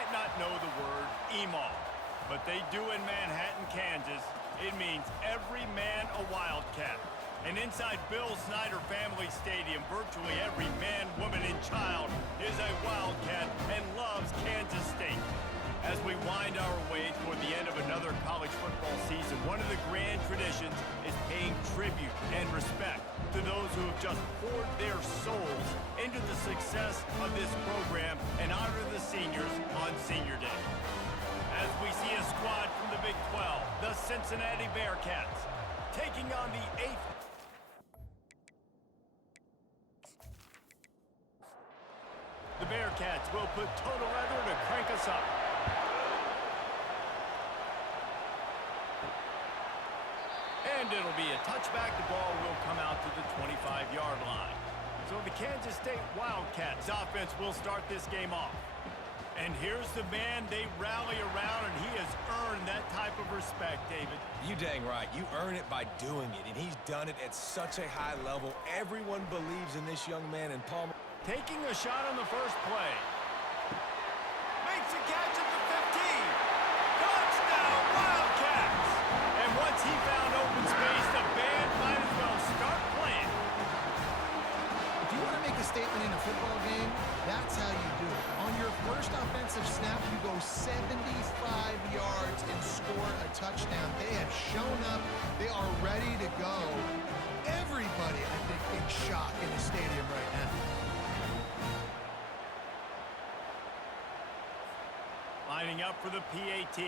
might not know the word emo, but they do in Manhattan, Kansas. It means every man a Wildcat. And inside Bill Snyder Family Stadium, virtually every man, woman, and child is a Wildcat and loves Kansas State. As we wind our way toward the end of another college football season, one of the grand traditions is paying tribute and respect to those who have just poured their souls into the success of this program and honor the seniors on Senior Day. As we see a squad from the Big 12, the Cincinnati Bearcats, taking on the 8th. The Bearcats will put total leather to crank us up. And it'll be a touchback. The ball will come out to the 25-yard line. So the Kansas State Wildcats offense will start this game off. And here's the man they rally around, and he has earned that type of respect, David. You dang right. You earn it by doing it, and he's done it at such a high level. Everyone believes in this young man, and Palmer taking a shot on the first play. Makes a catch at the 15. Touchdown, Wildcats! And once he found open space, the band might as well start playing. If you want to make a statement in a football game, that's how you do it. On your first offensive snap, you go 75 yards and score a touchdown. They have shown up. They are ready to go. Everybody, I think, in shock in the stadium right now. Lining up for the PAT.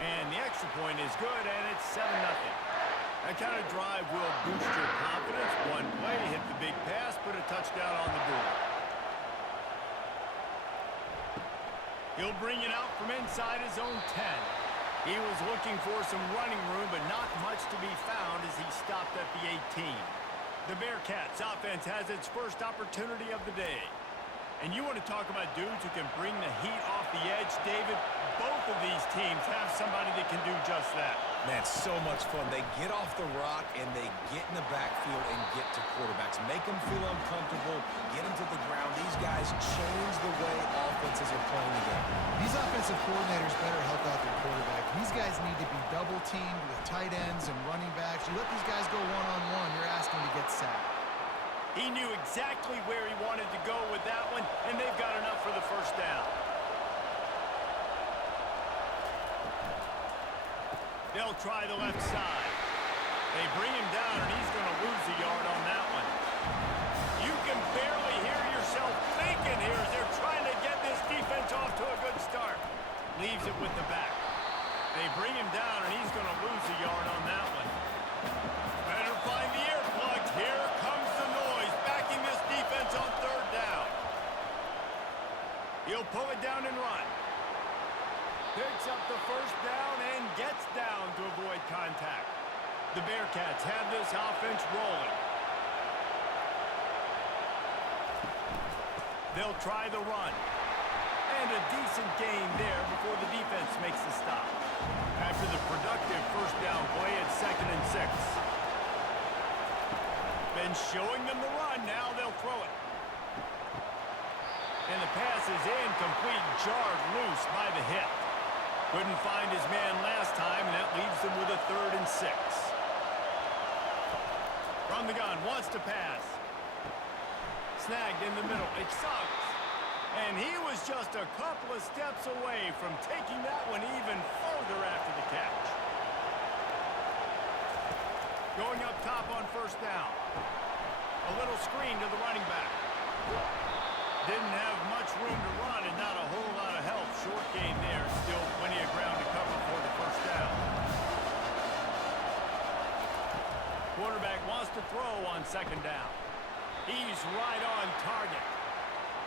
And the extra point is good, and it's 7-0. That kind of drive will boost your confidence. One play, hit the big pass, put a touchdown on the board. He'll bring it out from inside his own 10. He was looking for some running room, but not much to be found as he stopped at the 18. The Bearcats offense has its first opportunity of the day. And you want to talk about dudes who can bring the heat off the edge, David? Both of these teams have somebody that can do just that. Man, so much fun. They get off the rock, and they get in the backfield and get to quarterbacks. Make them feel uncomfortable, get them to the ground. These guys change the way offenses are playing together. These offensive coordinators better help out their quarterback. These guys need to be double-teamed with tight ends and running backs. You let these guys go one-on-one, you're asking to get sacked. He knew exactly where he wanted to go with that one, and they've got enough for the first down. They'll try the left side. They bring him down, and he's going to lose a yard on that one. You can barely hear yourself thinking here as they're trying to get this defense off to a good start. Leaves it with the back. They bring him down, and he's going to lose a yard on that one. Better find the earplugs. Here comes the noise, backing this defense on third down. He'll pull it down and run. Picks up the first down and gets down to avoid contact. The Bearcats have this offense rolling. They'll try the run. And a decent gain there before the defense makes the stop. After the productive first down play at 2nd and 6. Been showing them the run, now they'll throw it. And the pass is incomplete, jarred loose by the hip. Couldn't find his man last time, and that leaves them with a 3rd and 6. From the gun, wants to pass. Snagged in the middle, it sucks. And he was just a couple of steps away from taking that one even further after the catch. Going up top on first down. A little screen to the running back. Didn't have much room to run and not a whole lot of help. Short gain there. Still plenty of ground to cover for the first down. Quarterback wants to throw on 2nd down. He's right on target.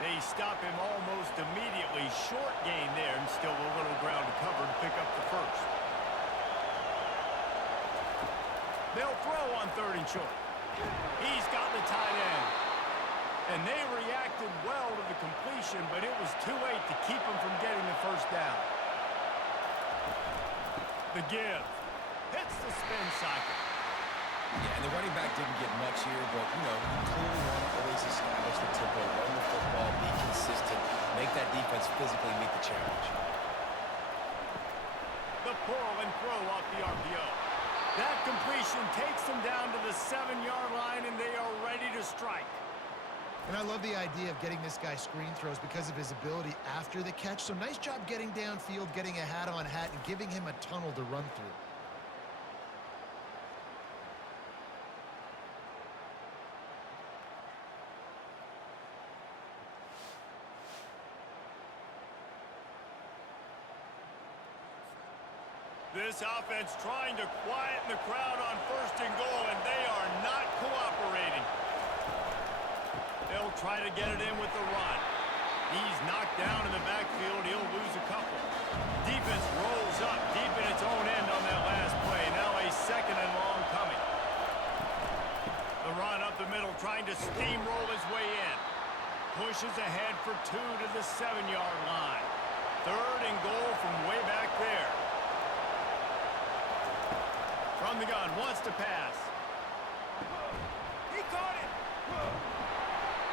They stop him almost immediately. Short gain there and still a little ground to cover to pick up the first. They'll throw on 3rd and short. He's got the tight end. And they reacted well to the completion, but it was too late to keep him from getting the first down. The give. Hits the spin cycle. Yeah, and the running back didn't get much here, but, you know, you clearly want to always establish the throw off the RPO. That completion takes them down to the 7-yard line, and they are ready to strike. And I love the idea of getting this guy screen throws because of his ability after the catch. So nice job getting downfield, getting a hat-on-hat, and giving him a tunnel to run through. This offense trying to quieten the crowd on 1st and goal, and they are not cooperating. They'll try to get it in with the run. He's knocked down in the backfield. He'll lose a couple. Defense rolls up deep in its own end on that last play. Now a 2nd and long coming. The run up the middle, trying to steamroll his way in. Pushes ahead for 2 to the 7-yard line. 3rd and goal from way back there. From the gun, wants to pass. He caught it.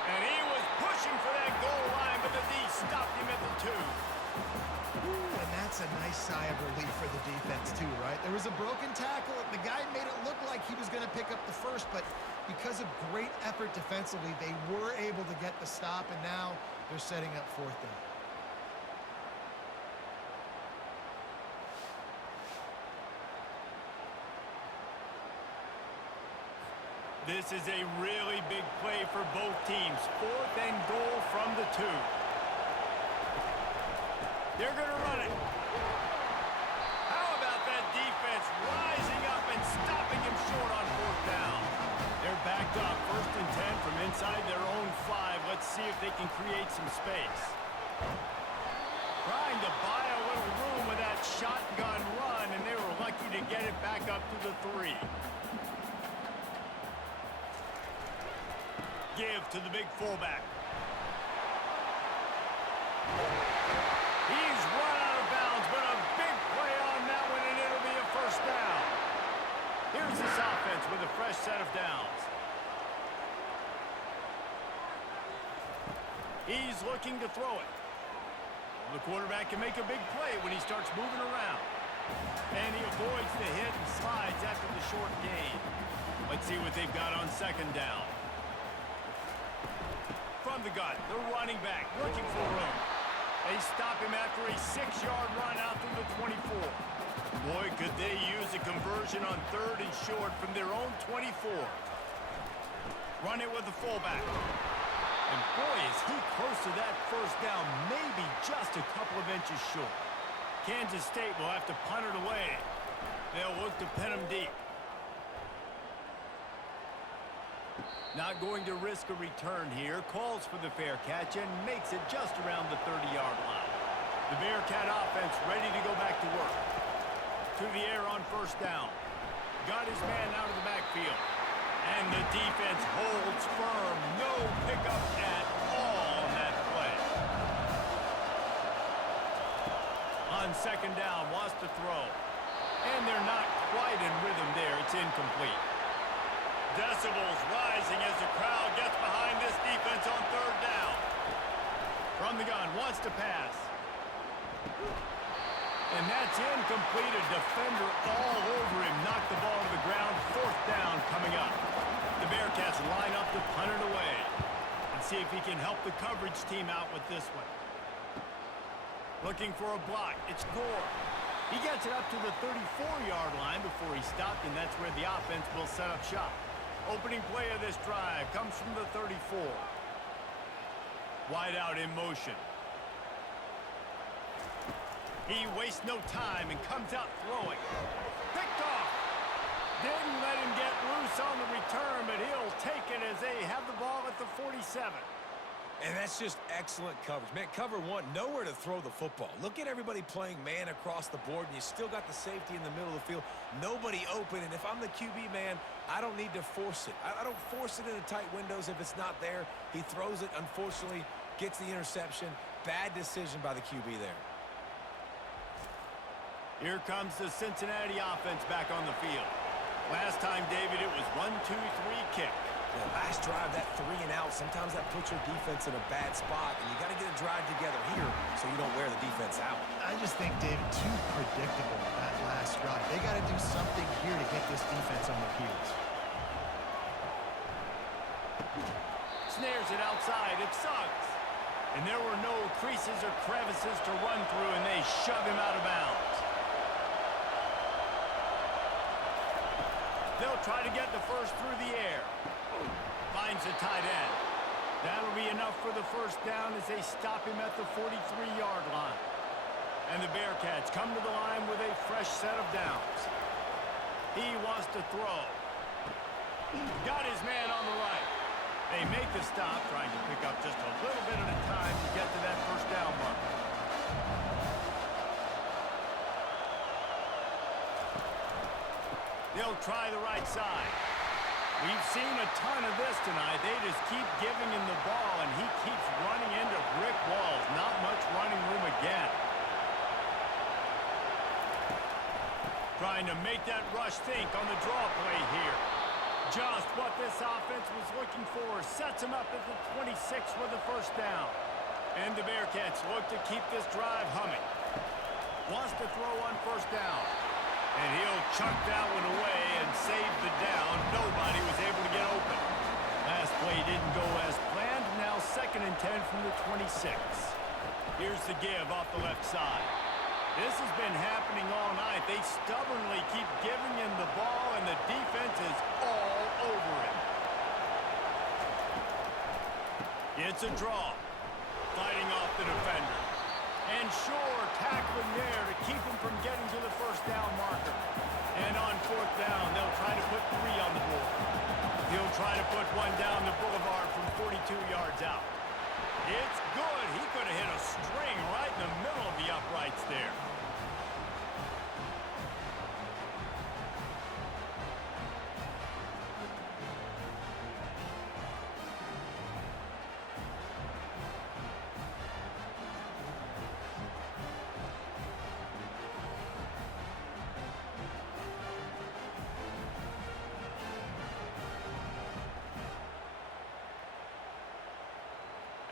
And he was pushing for that goal line, but the D stopped him at the 2. And that's a nice sigh of relief for the defense too, right? There was a broken tackle. The guy made it look like he was going to pick up the first, but because of great effort defensively, they were able to get the stop, and now they're setting up 4th down. This is a really big play for both teams. 4th and goal from the 2. They're going to run it. How about that defense rising up and stopping him short on 4th down? They're backed up. 1st and 10 from inside their own 5. Let's see if they can create some space. Trying to buy a little room with that shotgun run, and they were lucky to get it back up to the 3. Give to the big fullback. He's run out of bounds, but a big play on that one, and it'll be a 1st down. Here's this offense with a fresh set of downs. He's looking to throw it. The quarterback can make a big play when he starts moving around. And he avoids the hit and slides after the short gain. Let's see what they've got on 2nd down. From the gun, the running back looking for room. They stop him after a 6-yard run out to the 24. Boy, could they use a conversion on 3rd and short from their own 24. Run it with the fullback. And boy, is he close to that 1st down, maybe just a couple of inches short. Kansas State will have to punt it away. They'll look to pin him deep. Not going to risk a return here. Calls for the fair catch and makes it just around the 30-yard line. The Bearcat offense ready to go back to work. To the air on 1st down. Got his man out of the backfield. And the defense holds firm. No pickup at all on that play. On 2nd down, wants to throw. And they're not quite in rhythm there. It's incomplete. Decibels rising as the crowd gets behind this defense on 3rd down. From the gun, wants to pass. And that's incomplete. A defender all over him. Knocked the ball to the ground. 4th down coming up. The Bearcats line up to punt it away. And see if he can help the coverage team out with this one. Looking for a block. It's Gore. He gets it up to the 34-yard line before he stopped, and that's where the offense will set up shop. Opening play of this drive comes from the 34. Wide out in motion. He wastes no time and comes out throwing. Picked off. Didn't let him get loose on the return, but he'll take it as they have the ball at the 47. And that's just excellent coverage. Man, cover 1, nowhere to throw the football. Look at everybody playing man across the board, and you still got the safety in the middle of the field. Nobody open, and if I'm the QB man, I don't need to force it. I don't force it into tight windows if it's not there. He throws it, unfortunately, gets the interception. Bad decision by the QB there. Here comes the Cincinnati offense back on the field. Last time, David, it was 1-2-3 kick. Yeah, last drive, that 3 and out, sometimes that puts your defense in a bad spot, and you got to get a drive together here so you don't wear the defense out. I just think, David, too predictable that last drive. They got to do something here to get this defense on their heels. Snares it outside. It sucks. And there were no creases or crevices to run through, and they shove him out of bounds. They'll try to get the first through the air. Finds the tight end. That'll be enough for the first down as they stop him at the 43-yard line. And the Bearcats come to the line with a fresh set of downs. He wants to throw. Got his man on the right. They make the stop, trying to pick up just a little bit at a time to get to that first down marker. They'll try the right side. We've seen a ton of this tonight. They just keep giving him the ball, and he keeps running into brick walls. Not much running room again. Trying to make that rush think on the draw play here. Just what this offense was looking for. Sets him up at the 26 for the first down. And the Bearcats look to keep this drive humming. Wants to throw on first down. And he'll chuck that one away and save the down. Nobody was able to get open. Last play didn't go as planned. Now 2nd and 10 from the 26. Here's the give off the left side. This has been happening all night. They stubbornly keep giving him the ball, and the defense is all over it. It's a draw. Fighting off the defender. And sure, tackling there to keep him from getting to the first down marker. And on 4th down, they'll try to put 3 on the board. He'll try to put one down the boulevard from 42 yards out. It's good. He could have hit a string right in the middle of the uprights there.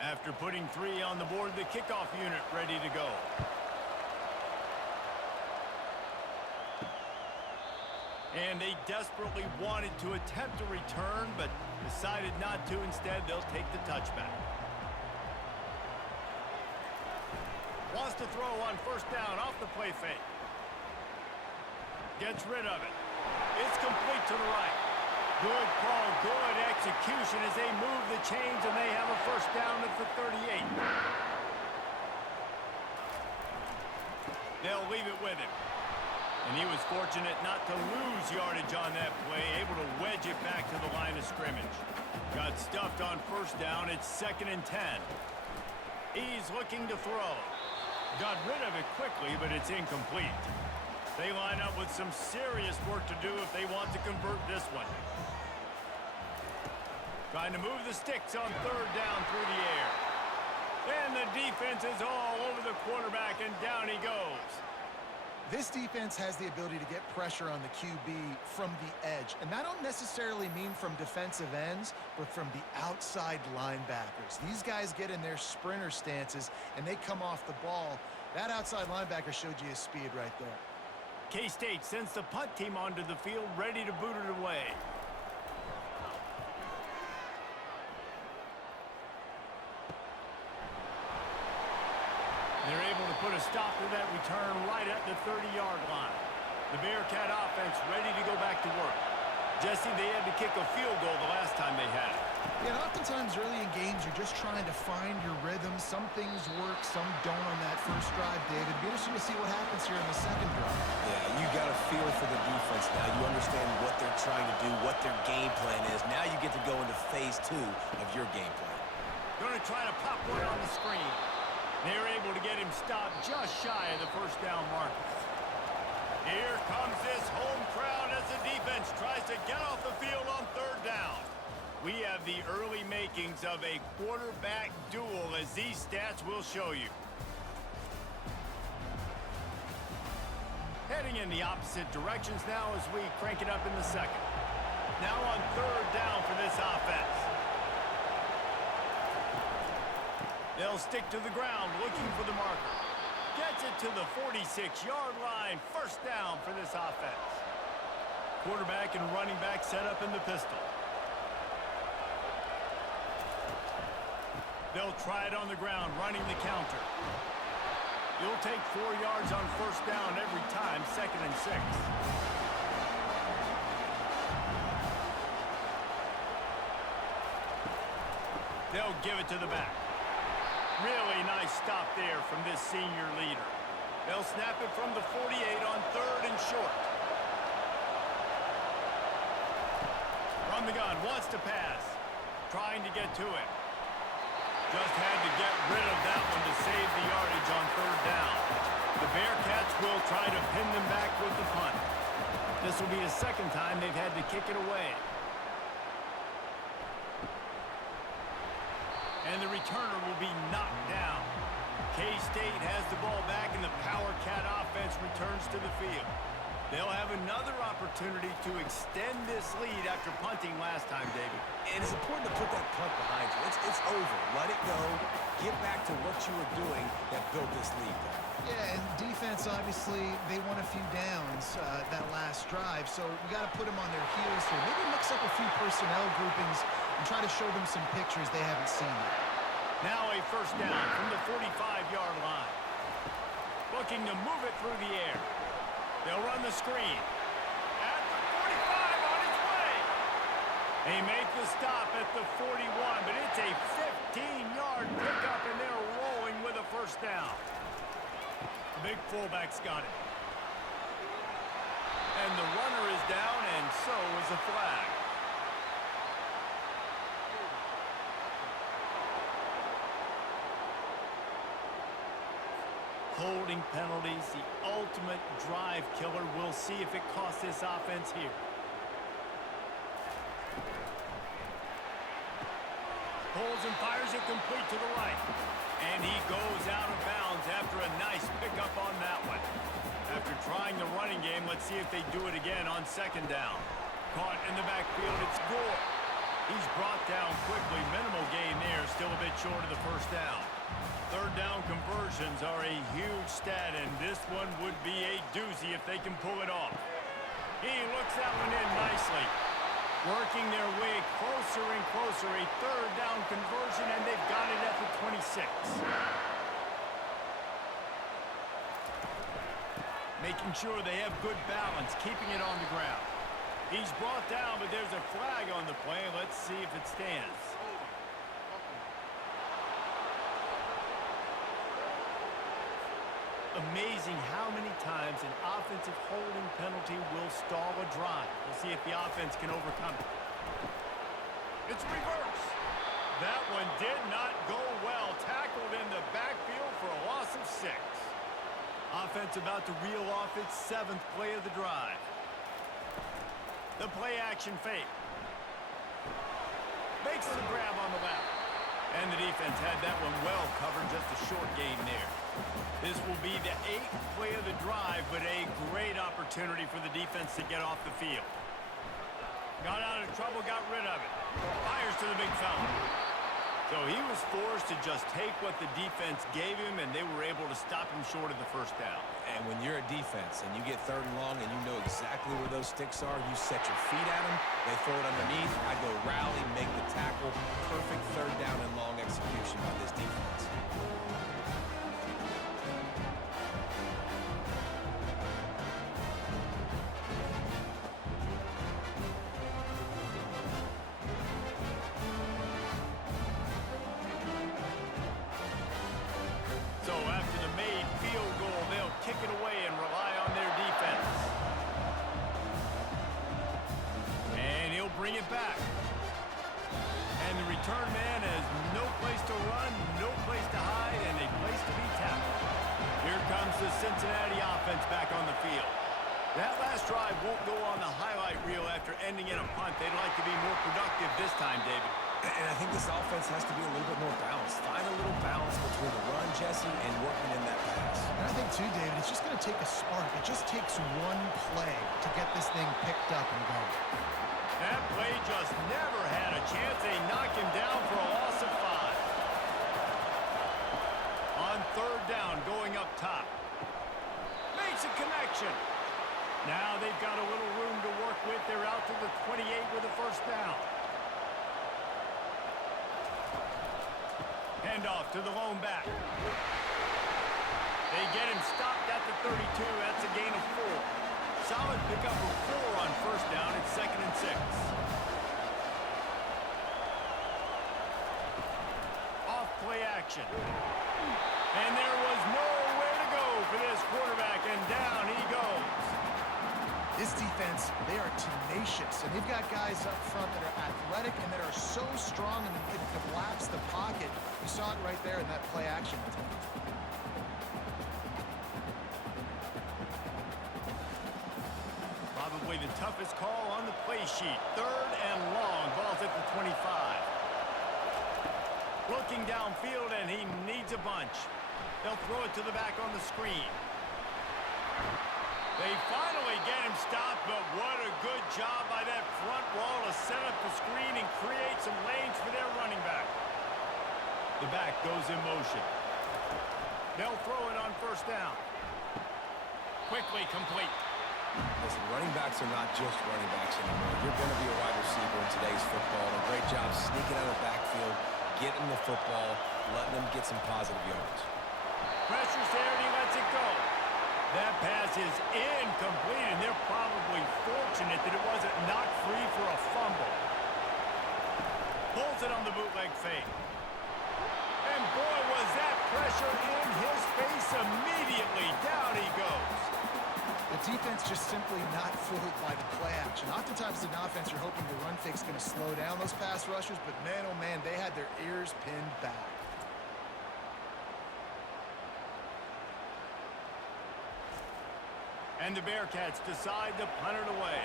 After putting 3 on the board, the kickoff unit ready to go. And they desperately wanted to attempt a return, but decided not to. Instead, they'll take the touchback. Wants to throw on first down off the play fake. Gets rid of it. It's complete to the right. Good call, good execution as they move the chains, and they have a first down at the 38. They'll leave it with him. And he was fortunate not to lose yardage on that play, able to wedge it back to the line of scrimmage. Got stuffed on first down. It's 2nd and 10. He's looking to throw. Got rid of it quickly, but it's incomplete. They line up with some serious work to do if they want to convert this one. Trying to move the sticks on 3rd down through the air. And the defense is all over the quarterback, and down he goes. This defense has the ability to get pressure on the QB from the edge. And that don't necessarily mean from defensive ends, but from the outside linebackers. These guys get in their sprinter stances, and they come off the ball. That outside linebacker showed you his speed right there. K-State sends the punt team onto the field, ready to boot it away. They're able to put a stop to that return right at the 30-yard line. The Bearcat offense ready to go back to work. Jesse, they had to kick a field goal the last time they had it. Yeah, and oftentimes early in games, you're just trying to find your rhythm. Some things work, some don't on that first drive, David. Be interesting to see what happens here in the second drive. Yeah, you got a feel for the defense now. You understand what they're trying to do, what their game plan is. Now you get to go into phase 2 of your game plan. Going to try to pop one on the screen. They're able to get him stopped just shy of the first down marker. Here comes this home crowd as the defense tries to get off the field on 3rd down. We have the early makings of a quarterback duel, as these stats will show you. Heading in the opposite directions now as we crank it up in the second. Now on third down for this offense. They'll stick to the ground looking for the marker. Gets it to the 46-yard line. First down for this offense. Quarterback and running back set up in the pistol. They'll try it on the ground, running the counter. You'll take 4 yards on first down every time, 2nd and 6. They'll give it to the back. Really nice stop there from this senior leader. They'll snap it from the 48 on 3rd and short. From the gun, wants to pass. Trying to get to it. Just had to get rid of that one to save the yardage on 3rd down. The Bearcats will try to pin them back with the punt. This will be the 2nd time they've had to kick it away. And the returner will be knocked down. K-State has the ball back, and the Power Cat offense returns to the field. They'll have another opportunity to extend this lead after punting last time, David. And it's important to put that punt behind you. It's over. Let it go. Get back to what you were doing that built this lead. Yeah, and defense, obviously, they won a few downs that last drive, so we got to put them on their heels here. Maybe mix up a few personnel groupings and try to show them some pictures they haven't seen yet. Now a first down from the 45-yard line. Looking to move it through the air. They'll run the screen. At the 45 on its way. They make the stop at the 41, but it's a 15-yard pickup, and they're rolling with a first down. The big fullback's got it. And the runner is down, and so is a flag. Holding penalties, the ultimate drive killer. We'll see if it costs this offense here. Pulls and fires it complete to the right. And he goes out of bounds after a nice pickup on that one. After trying the running game, let's see if they do it again on 2nd down. Caught in the backfield, it's Gore. He's brought down quickly. Minimal gain there, still a bit short of the first down. 3rd down conversions are a huge stat, and this one would be a doozy if they can pull it off. He looks that one in nicely. Working their way closer and closer. A 3rd down conversion, and they've got it at the 26. Making sure they have good balance, keeping it on the ground. He's brought down, but there's a flag on the play. Let's see if it stands. Amazing how many times an offensive holding penalty will stall a drive. We'll see if the offense can overcome it. It's reverse. That one did not go well. Tackled in the backfield for a loss of 6. Offense about to reel off its 7th play of the drive. The play action fake. Makes the grab on the left. And the defense had that one well covered, just a short gain there. This will be the 8th play of the drive, but a great opportunity for the defense to get off the field. Got out of trouble, got rid of it. Fires to the big fella. So he was forced to just take what the defense gave him, and they were able to stop him short of the first down. And when you're a defense and you get 3rd and long and you know exactly where those sticks are, you set your feet at them, they throw it underneath, I go rally, make the tackle. Perfect 3rd down and long execution by this defense. Bring it back. And the return man has no place to run, no place to hide, and a place to be tackled. Here comes the Cincinnati offense back on the field. That last drive won't go on the highlight reel after ending in a punt. They'd like to be more productive this time, David. And I think this offense has to be a little bit more balanced. Find a little balance between the run, Jesse, and working in that pass. And I think, too, David, it's just going to take a spark. It just takes one play to get this thing picked up and going. That play just never had a chance. They knock him down for a loss of 5. On third down, going up top. Makes a connection. Now they've got a little room to work with. They're out to the 28 with a first down. Handoff to the lone back. They get him stopped at the 32. That's a gain of 4. Solid pickup of 4 on first down. It's 2nd and 6. Off play action. And there was nowhere to go for this quarterback, and down he goes. This defense, they are tenacious, and they've got guys up front that are athletic and that are so strong and can collapse the pocket. You saw it right there in that play action. Probably the toughest call on the play sheet. 3rd and long. Ball's at the 25. Looking downfield, and he needs a bunch. They'll throw it to the back on the screen. They finally get him stopped, but what a good job by that front wall to set up the screen and create some lanes for their running back. The back goes in motion. They'll throw it on first down. Quickly complete. Listen, running backs are not just running backs anymore. You're going to be a wide receiver in today's football. And a great job sneaking out of the backfield, getting the football, letting them get some positive yards. Pressure's there, and he lets it go. That pass is incomplete, and they're probably fortunate that it wasn't knocked free for a fumble. Pulls it on the bootleg fake. And boy, was that pressure in his face immediately. Down he goes. The defense just simply not fooled by the play action. Oftentimes, as an offense, you're hoping the run fake's going to slow down those pass rushers, but man, oh man, they had their ears pinned back. And the Bearcats decide to punt it away.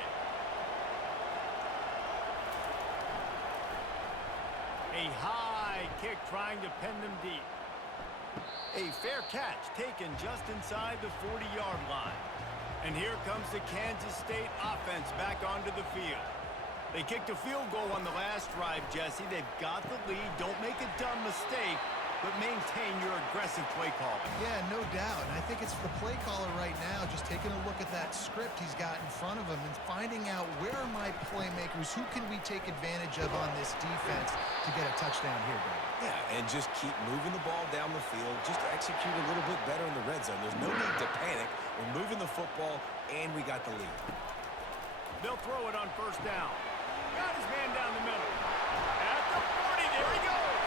A high kick trying to pin them deep. A fair catch taken just inside the 40-yard line. And here comes the Kansas State offense back onto the field. They kicked a field goal on the last drive, Jesse. They've got the lead. Don't make a dumb mistake, but maintain your aggressive play calling. Yeah, no doubt. And I think it's the play caller right now just taking a look at that script he's got in front of him and finding out where are my playmakers, who can we take advantage of on this defense to get a touchdown here, Greg. Yeah, and just keep moving the ball down the field. Just execute a little bit better in the red zone. There's no need to panic. We're moving the football, and we got the lead. They'll throw it on first down. Got his man down the middle. At the 40, there he goes.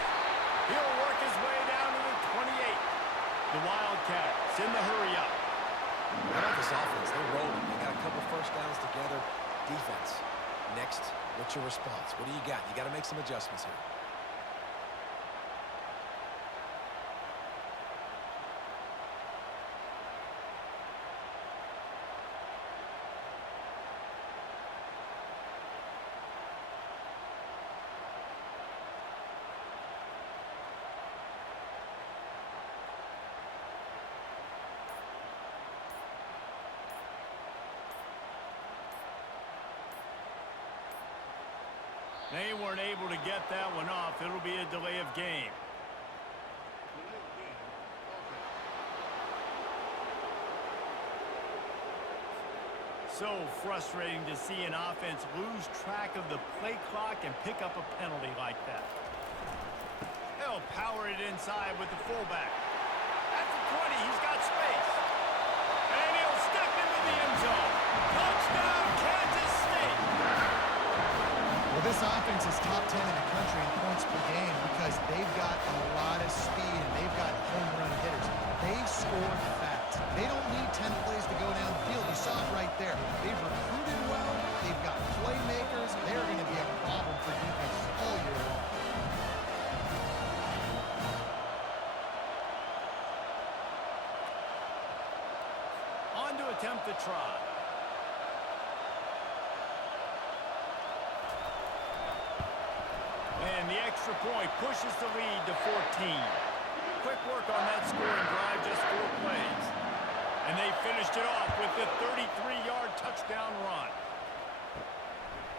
He'll work his way down to the 28. The Wildcats in the hurry-up. How about this offense? They're rolling. They got a couple first downs together. Defense. Next, what's your response? What do you got? You got to make some adjustments here. They weren't able to get that one off. It'll be a delay of game. So frustrating to see an offense lose track of the play clock and pick up a penalty like that. They'll power it inside with the fullback. At the 20, he's got space. And he'll step into the end zone. Touchdown, Kansas State! Well, this offense is top 10 in the country in points per game because they've got a lot of speed and they've got home run hitters. They score fast. They don't need 10 plays to go downfield. You saw it right there. They've recruited well. They've got playmakers. They're going to be a problem for defenses all year long. On to attempt the try. And the extra point pushes the lead to 14. Quick work on that scoring drive, just 4 plays. And they finished it off with the 33-yard touchdown run.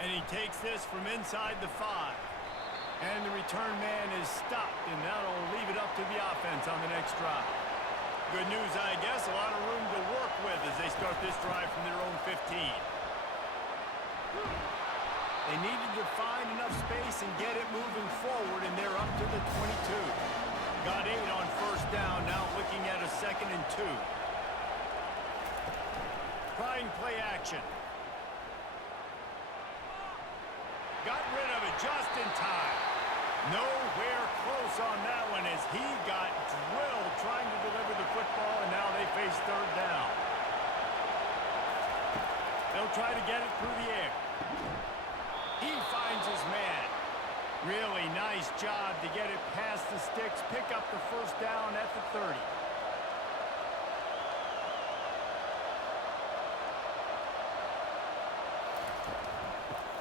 And he takes this from inside the 5. And the return man is stopped, and that'll leave it up to the offense on the next drive. Good news, I guess, a lot of room to work with as they start this drive from their own 15. They needed to find enough space and get it moving forward, and they're up to the 22. Got 8 on first down, now looking at a 2nd and 2. Trying play action. Got rid of it just in time. Nowhere close on that one as he got drilled trying to deliver the football, and now they face 3rd down. They'll try to get it through the air. He finds his man. Really nice job to get it past the sticks, pick up the 1st down at the 30.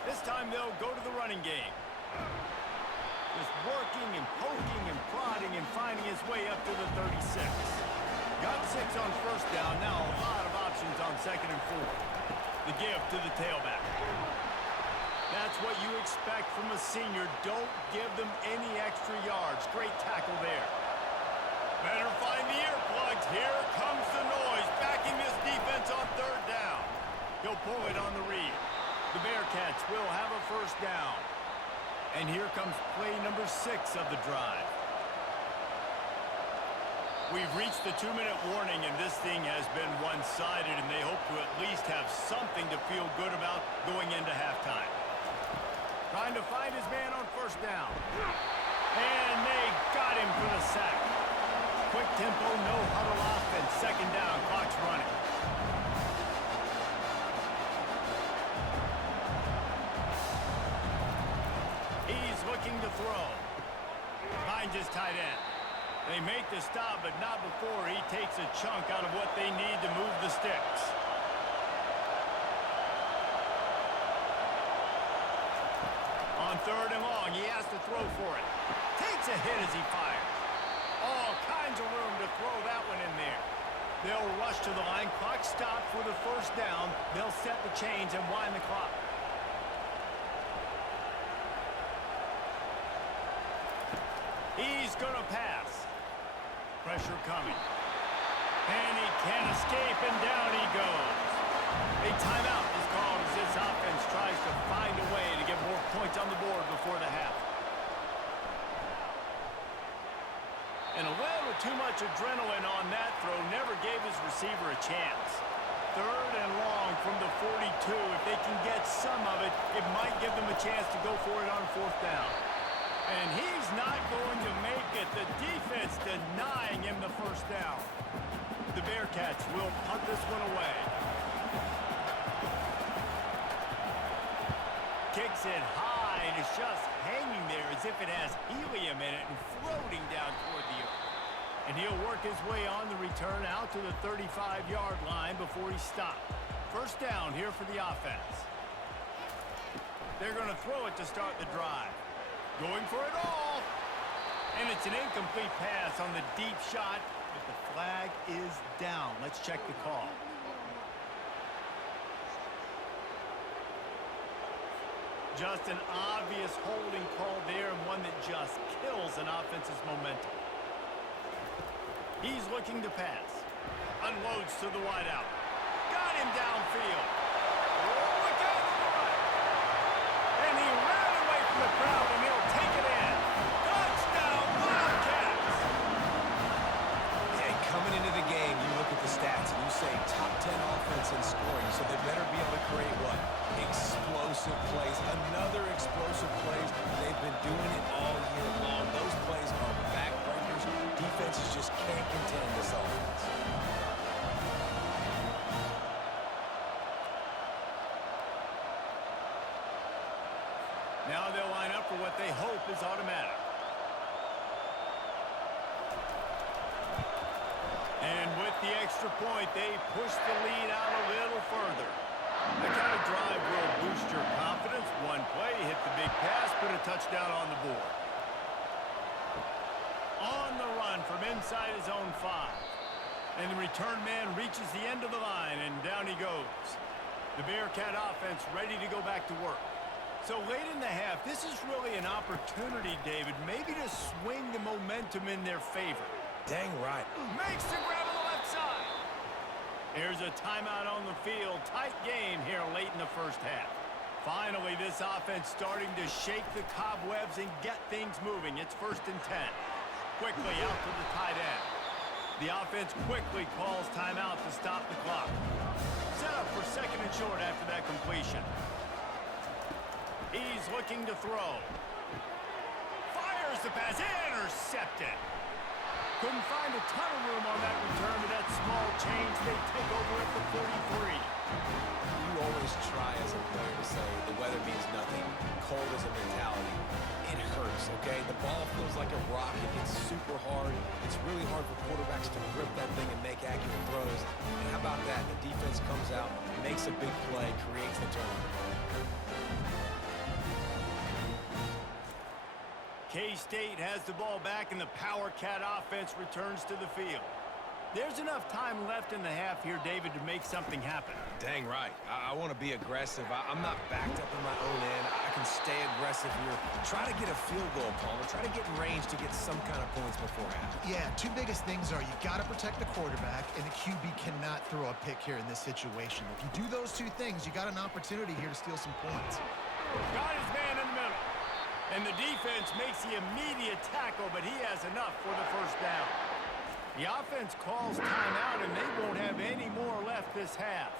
This time they'll go to the running game. Just working and poking and prodding and finding his way up to the 36. Got 6 on first down. Now a lot of options on 2nd and 4. The give to the tailback. That's what you expect from a senior. Don't give them any extra yards. Great tackle there. Better find the earplugs. Here comes the noise. Backing this defense on 3rd down. He'll pull it on the read. The Bearcats will have a 1st down. And here comes play number 6 of the drive. We've reached the 2-minute warning, and this thing has been one-sided, and they hope to at least have something to feel good about going into halftime. Trying to find his man on 1st down. And they got him for the sack. Quick tempo, no huddle offense. 2nd down, clock's running. He's looking to throw. Finds his tight end. They make the stop, but not before he takes a chunk out of what they need to move the sticks. On 3rd and long, he has to throw for it. Takes a hit as he fires. All kinds of room to throw that one in there. They'll rush to the line. Clock stopped for the 1st down. They'll set the chains and wind the clock. He's going to pass. Pressure coming. And he can't escape, and down he goes. A timeout is called as this offense tries to find a way to get more points on the board before the half. And a little too much adrenaline on that throw never gave his receiver a chance. 3rd and long from the 42. If they can get some of it, it might give them a chance to go for it on 4th down. And he's not going to make it. The defense denying him the 1st down. The Bearcats will punt this one away. Kicks it high, and it's just hanging there as if it has helium in it and floating down toward the earth. And he'll work his way on the return out to the 35-yard line before he's stopped. 1st down here for the offense. They're going to throw it to start the drive. Going for it all. And it's an incomplete pass on the deep shot, but the flag is down. Let's check the call. Just an obvious holding call there, and one that just kills an offense's momentum. He's looking to pass. Unloads to the wideout. Got him downfield. Look out to the right. And he ran away from the crowd, and he'll take it in. Touchdown, Wildcats! Hey, coming into the game, you look at the stats, and you say top 10 offense in scoring, so they better be able to create what? Explosive plays. Another explosive plays. They've been doing it all year long. Those plays are backbreakers. Defenses just can't contain this offense. Now they'll line up for what they hope is automatic. And with the extra point, they push the lead out a little further. That kind of drive will boost your confidence. One play, hit the big pass, put a touchdown on the board. On the run from inside his own 5. And the return man reaches the end of the line, and down he goes. The Bearcat offense ready to go back to work. So late in the half, this is really an opportunity, David, maybe to swing the momentum in their favor. Dang right. Makes the grab on the left side. Here's a timeout on the field. Tight game here late in the first half. Finally, this offense starting to shake the cobwebs and get things moving. It's 1st and 10. Quickly out to the tight end. The offense quickly calls timeout to stop the clock. Set up for 2nd and short after that completion. He's looking to throw. Fires the pass. Intercepted. Couldn't find a ton of room on that return, but that small change, they take over at the 43. You always try as a player to say the weather means nothing. Cold is a mentality. It hurts, okay? The ball feels like a rock. It gets super hard. It's really hard for quarterbacks to grip that thing and make accurate throws. And how about that? The defense comes out, makes a big play, creates the turnover. K-State has the ball back, and the Power Cat offense returns to the field. There's enough time left in the half here, David, to make something happen. Dang right. I want to be aggressive. I'm not backed up in my own end. I can stay aggressive here. Try to get a field goal, Palmer. Try to get in range to get some kind of points before half. Yeah, two biggest things are you got to protect the quarterback, and the QB cannot throw a pick here in this situation. If you do those two things, you got an opportunity here to steal some points. Got his man in the middle. And the defense makes the immediate tackle, but he has enough for the 1st down. The offense calls timeout, and they won't have any more left this half.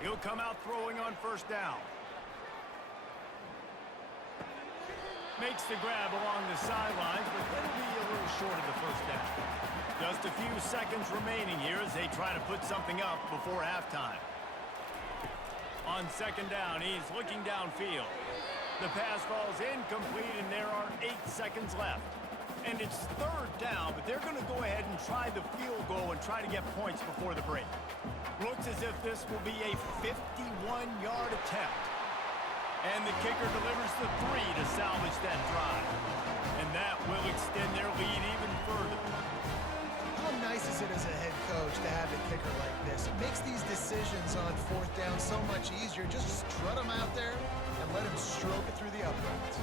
He'll come out throwing on 1st down. Makes the grab along the sidelines, but that'll be a little short of the 1st down. Just a few seconds remaining here as they try to put something up before halftime. On 2nd down, he's looking downfield. The pass falls incomplete, and there are 8 seconds left. And it's 3rd down, but they're going to go ahead and try the field goal and try to get points before the break. Looks as if this will be a 51-yard attempt. And the kicker delivers the 3 to salvage that drive. And that will extend their lead even further. How nice is it as a head coach to have a kicker like this? It makes these decisions on 4th down so much easier. Just strut him out there and let him stroke it through the uprights.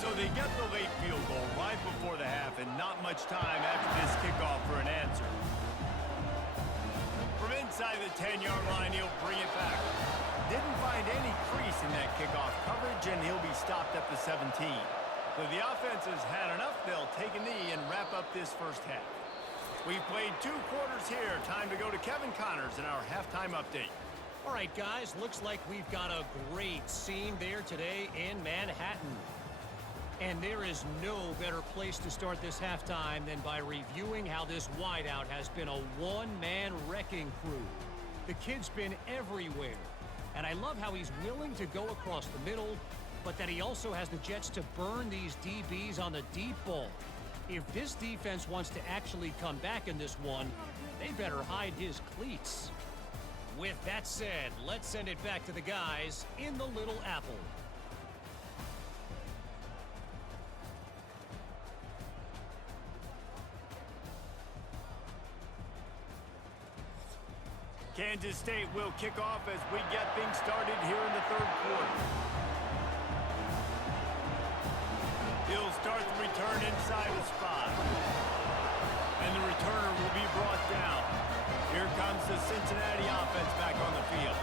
So they get the late field goal right before the half, and not much time after this kickoff for an answer. From inside the 10-yard line, he'll bring it back. Didn't find any crease in that kickoff coverage, and he'll be stopped at the 17. So the offense has had enough. They'll take a knee and wrap up this 1st half. We've played 2 quarters here. Time to go to Kevin Connors in our halftime update. All right, guys, looks like we've got a great scene there today in Manhattan. And there is no better place to start this halftime than by reviewing how this wideout has been a one-man wrecking crew. The kid's been everywhere. And I love how he's willing to go across the middle, but that he also has the jets to burn these DBs on the deep ball. If this defense wants to actually come back in this one, they better hide his cleats. With that said, let's send it back to the guys in the Little Apple. Kansas State will kick off as we get things started here in the 3rd quarter. He'll start the return inside the spot. And the returner will be brought down. Here comes the Cincinnati offense back on the field.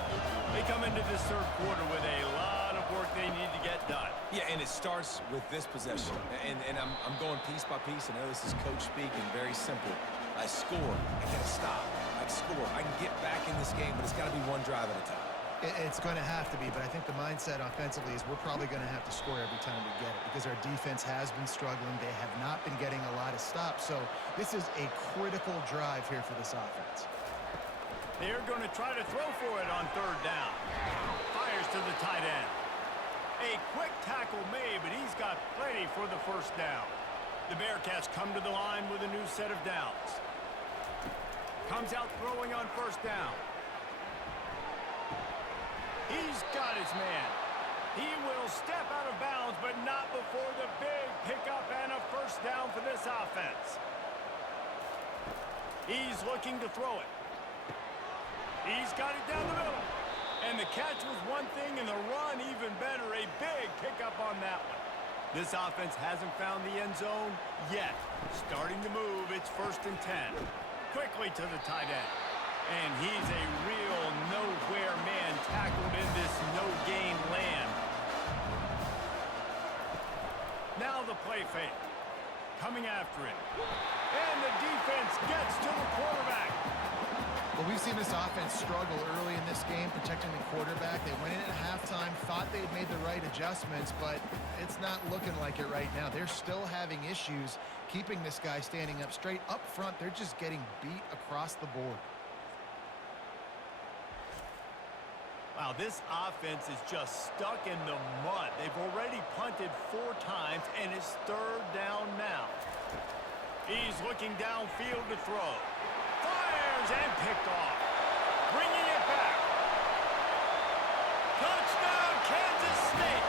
They come into this 3rd quarter with a lot of work they need to get done. Yeah, and it starts with this possession. And I'm going piece by piece. I know this is coach speaking, very simple. I score, I get a stop. I score, I can get back in this game, but it's got to be one drive at a time. It's going to have to be, but I think the mindset offensively is we're probably going to have to score every time we get it because our defense has been struggling. They have not been getting a lot of stops, so this is a critical drive here for this offense. They're going to try to throw for it on 3rd down. Fires to the tight end. A quick tackle made, but he's got plenty for the 1st down. The Bearcats come to the line with a new set of downs. Comes out throwing on 1st down. He's got his man. He will step out of bounds, but not before the big pickup and a 1st down for this offense. He's looking to throw it. He's got it down the middle. And the catch was one thing, and the run even better. A big pickup on that one. This offense hasn't found the end zone yet. Starting to move, it's 1st and 10. Quickly to the tight end. And he's a real nowhere man tackled in this no-gain land. Now the play fake. Coming after it. And the defense gets to the quarterback. Well, we've seen this offense struggle early in this game protecting the quarterback. They went in at halftime, thought they had made the right adjustments, but it's not looking like it right now. They're still having issues keeping this guy standing up straight. Up front, they're just getting beat across the board. Wow, this offense is just stuck in the mud. They've already punted 4 times, and it's 3rd down now. He's looking downfield to throw. Fires and picked off. Bringing it back. Touchdown, Kansas State.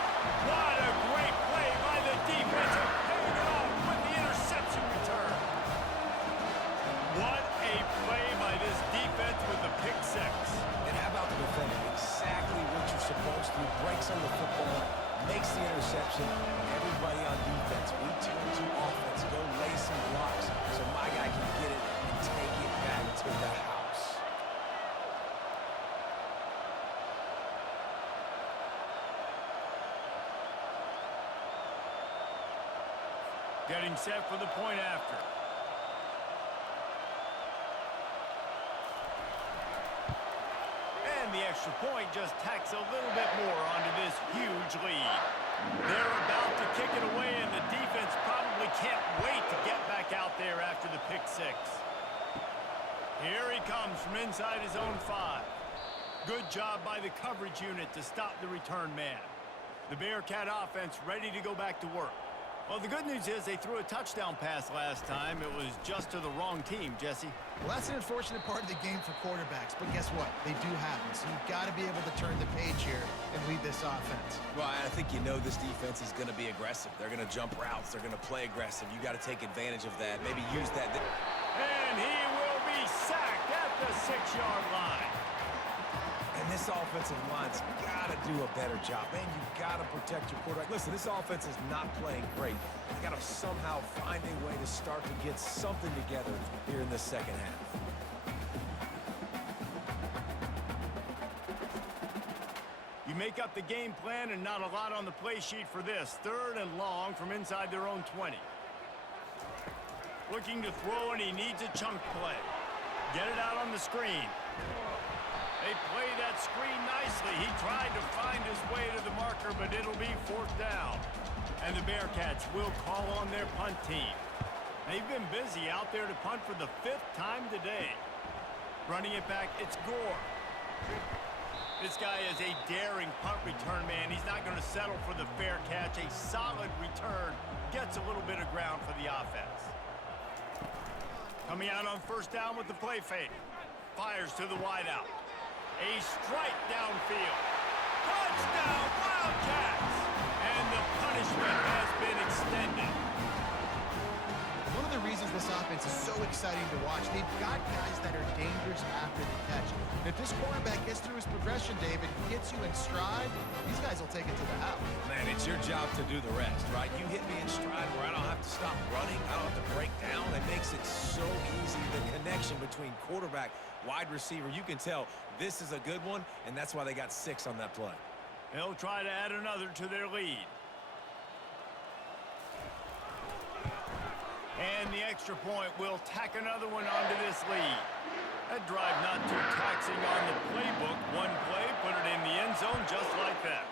What a great play by the defense, and paying it off with the interception return. What a play by this defense with the pick 6. And how about the defender? Exactly what you're supposed to. Breaks on the football, makes the interception. Everybody on defense, we turn to offense. Go lay some blocks so my guy can get it and take it back to the house. Getting set for the point after. And the extra point just tacks a little bit more onto this huge lead. They're about to kick it away, and the defense probably can't wait to get back out there after the pick 6. Here he comes from inside his own 5. Good job by the coverage unit to stop the return man. The Bearcat offense ready to go back to work. Well, the good news is they threw a touchdown pass last time. It was just to the wrong team, Jesse. Well, that's an unfortunate part of the game for quarterbacks, but guess what? They do happen, so you've got to be able to turn the page here and lead this offense. Well, I think you know this defense is going to be aggressive. They're going to jump routes. They're going to play aggressive. You got to take advantage of that. Maybe use that. And he will be sacked at the 6-yard line. And this offensive line's got to do a better job. Man, you've got to protect your quarterback. Listen, this offense is not playing great. They got to somehow find a way to start to get something together here in the second half. You make up the game plan and not a lot on the play sheet for this. 3rd and long from inside their own 20. Looking to throw, and he needs a chunk play. Get it out on the screen. They play that screen nicely. He tried to find his way to the marker, but it'll be 4th down. And the Bearcats will call on their punt team. They've been busy out there to punt for the 5th time today. Running it back, it's Gore. This guy is a daring punt return man. He's not going to settle for the fair catch. A solid return gets a little bit of ground for the offense. Coming out on 1st down with the play fake. Fires to the wideout. A strike downfield. Touchdown, Wildcats! And the punishment has been extended. One of the reasons this offense is so exciting to watch, they've got guys that are dangerous after the catch. And if this quarterback gets through his progression, David, gets you in stride, these guys will take it to the house. Man, it's your job to do the rest, right? You hit me in stride where I don't have to stop running. I don't have to break down. It makes it so easy. The connection between quarterback, wide receiver, you can tell this is a good one, and that's why they got 6 on that play. They'll try to add another to their lead. And the extra point will tack another one onto this lead. That drive not too taxing on the playbook. One play, put it in the end zone just like that.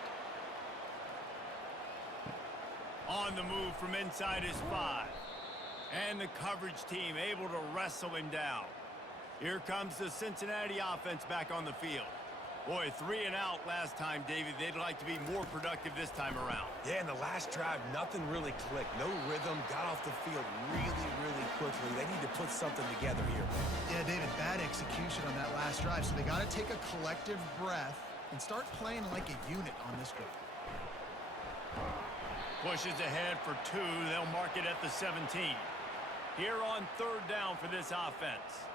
On the move from inside his 5. And the coverage team able to wrestle him down. Here comes the Cincinnati offense back on the field. Boy, 3 and out last time, David. They'd like to be more productive this time around. Yeah, in the last drive, nothing really clicked. No rhythm, got off the field really quickly. They need to put something together here. Yeah, David, bad execution on that last drive, so they got to take a collective breath and start playing like a unit on this drive. Pushes ahead for 2. They'll mark it at the 17. Here on 3rd down for this offense.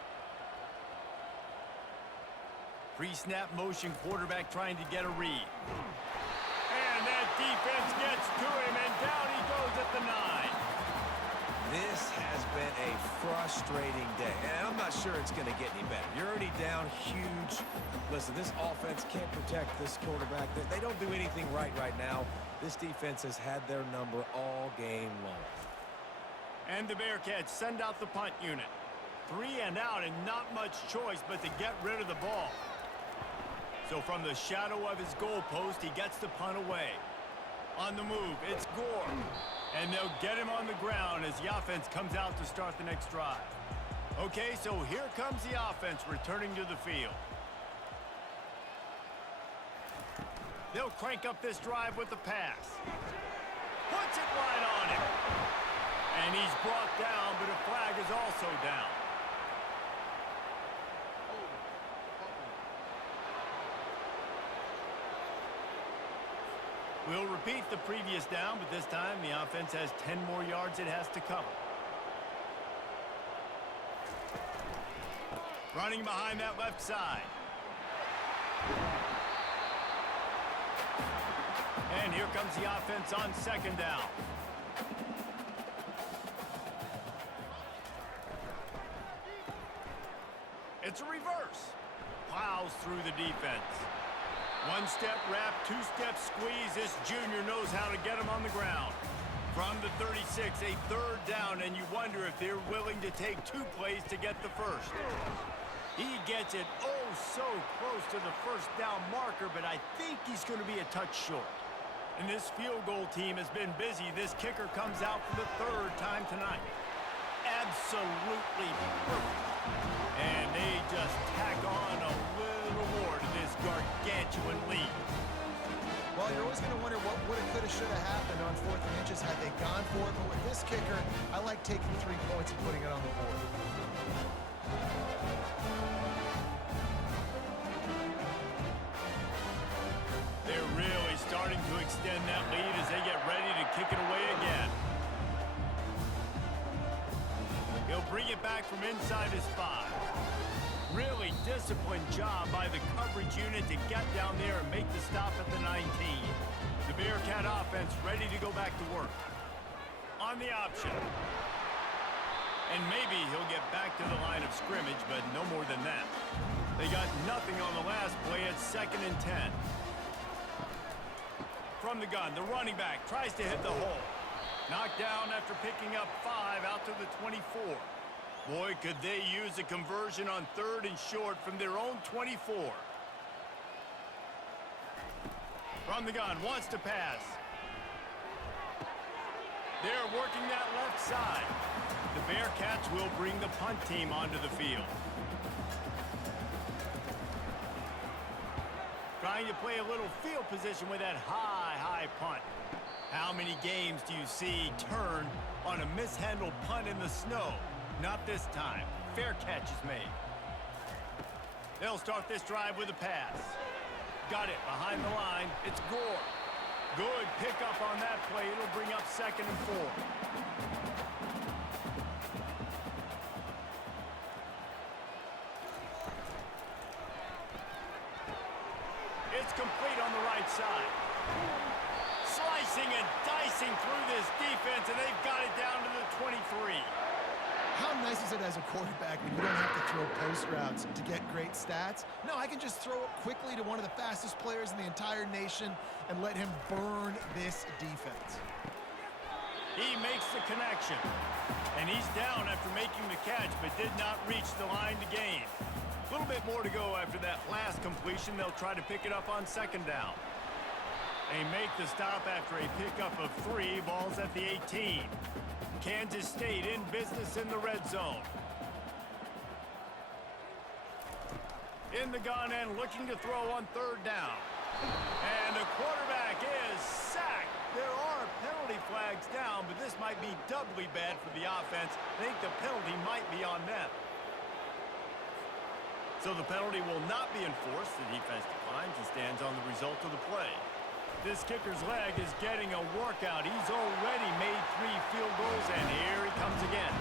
Pre-snap motion quarterback trying to get a read. And that defense gets to him, and down he goes at the 9. This has been a frustrating day, and I'm not sure it's going to get any better. You're already down huge. Listen, this offense can't protect this quarterback. They don't do anything right now. This defense has had their number all game long. And the Bearcats send out the punt unit. 3 and out, and not much choice but to get rid of the ball. So from the shadow of his goalpost, he gets the punt away. On the move, it's Gore. And they'll get him on the ground as the offense comes out to start the next drive. Okay, so here comes the offense returning to the field. They'll crank up this drive with the pass. Puts it right on him. And he's brought down, but a flag is also down. We'll repeat the previous down, but this time the offense has 10 more yards it has to cover. Running behind that left side. And here comes the offense on second down. It's a reverse. Plows through the defense. One-step wrap, two-step squeeze. This junior knows how to get him on the ground. From the 36, a third down, and you wonder if they're willing to take 2 plays to get the first. He gets it oh so close to the first down marker, but I think he's going to be a touch short. And this field goal team has been busy. This kicker comes out for the 3rd time tonight. Absolutely perfect. And they just tack on a little more to this gargantuan lead. Well, you're always going to wonder what woulda, coulda, shoulda happened on 4th and inches had they gone for it. But with this kicker, I like taking 3 points and putting it on the board. They're really starting to extend that lead as they get ready to kick it away again. He'll bring it back from inside his 5. Really disciplined job by the coverage unit to get down there and make the stop at the 19. The Bearcat offense ready to go back to work. On the option. And maybe he'll get back to the line of scrimmage, but no more than that. They got nothing on the last play at 2nd and 10. From the gun, the running back tries to hit the hole. Knocked down after picking up 5 out to the 24. Boy, could they use a conversion on 3rd and short from their own 24. From the gun, wants to pass. They're working that left side. The Bearcats will bring the punt team onto the field. Trying to play a little field position with that high punt. How many games do you see turn on a mishandled punt in the snow? Not this time. Fair catch is made. They'll start this drive with a pass. Got it behind the line. It's Gore. Good pickup on that play. It'll bring up 2nd and 4. It's complete on the right side. Slicing and dicing through this defense, and they've got it down to the 23. How nice is it as a quarterback when you don't have to throw post routes to get great stats? No, I can just throw it quickly to one of the fastest players in the entire nation and let him burn this defense. He makes the connection. And he's down after making the catch, but did not reach the line to gain. A little bit more to go after that last completion. They'll try to pick it up on 2nd down. They make the stop after a pickup of 3 balls at the 18. Kansas State in business in the red zone. In the gun and looking to throw on 3rd down. And the quarterback is sacked. There are penalty flags down, but this might be doubly bad for the offense. I think the penalty might be on them. So the penalty will not be enforced. The defense declines and stands on the result of the play. This kicker's leg is getting a workout. He's already made 3 field goals, and here he comes again.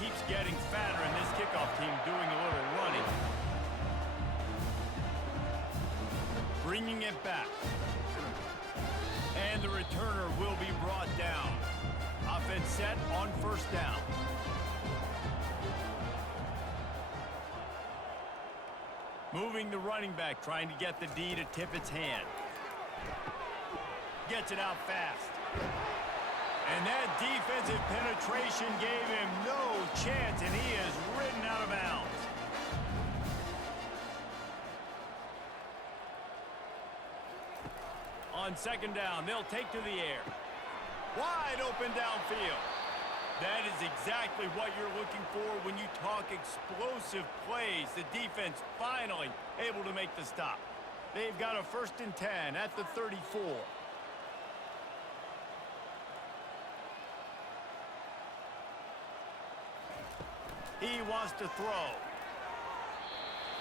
keeps getting fatter, and this kickoff team doing a little running. Bringing it back. And the returner will be brought down. Offense set on first down. Moving the running back, trying to get the D to tip its hand. Gets it out fast. And that defensive penetration gave him no chance, and he is ridden out of bounds. On second down, they'll take to the air. Wide open downfield. That is exactly what you're looking for when you talk explosive plays. The defense finally able to make the stop. They've got a 1st and 10 at the 34. He wants to throw.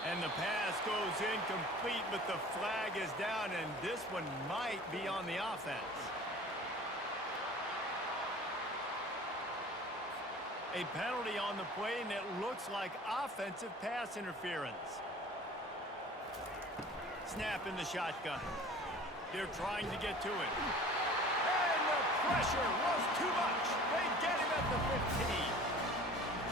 And the pass goes incomplete, but the flag is down, and this one might be on the offense. A penalty on the play, and it looks like offensive pass interference. Snap in the shotgun. They're trying to get to it. And the pressure was too much. They get him at the 15.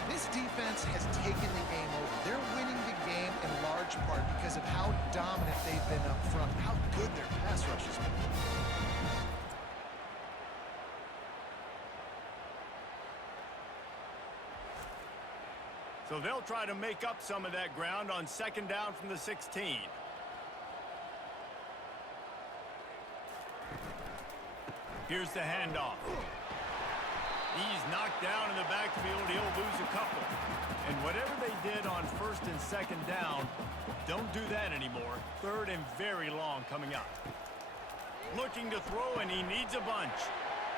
This defense has taken the game over. They're winning the game in large part because of how dominant they've been up front, how good their pass rush has been. So they'll try to make up some of that ground on second down from the 16. Here's the handoff. He's knocked down in the backfield. He'll lose a couple. And whatever they did on 1st and 2nd down, don't do that anymore. 3rd and very long coming up. Looking to throw, and he needs a bunch.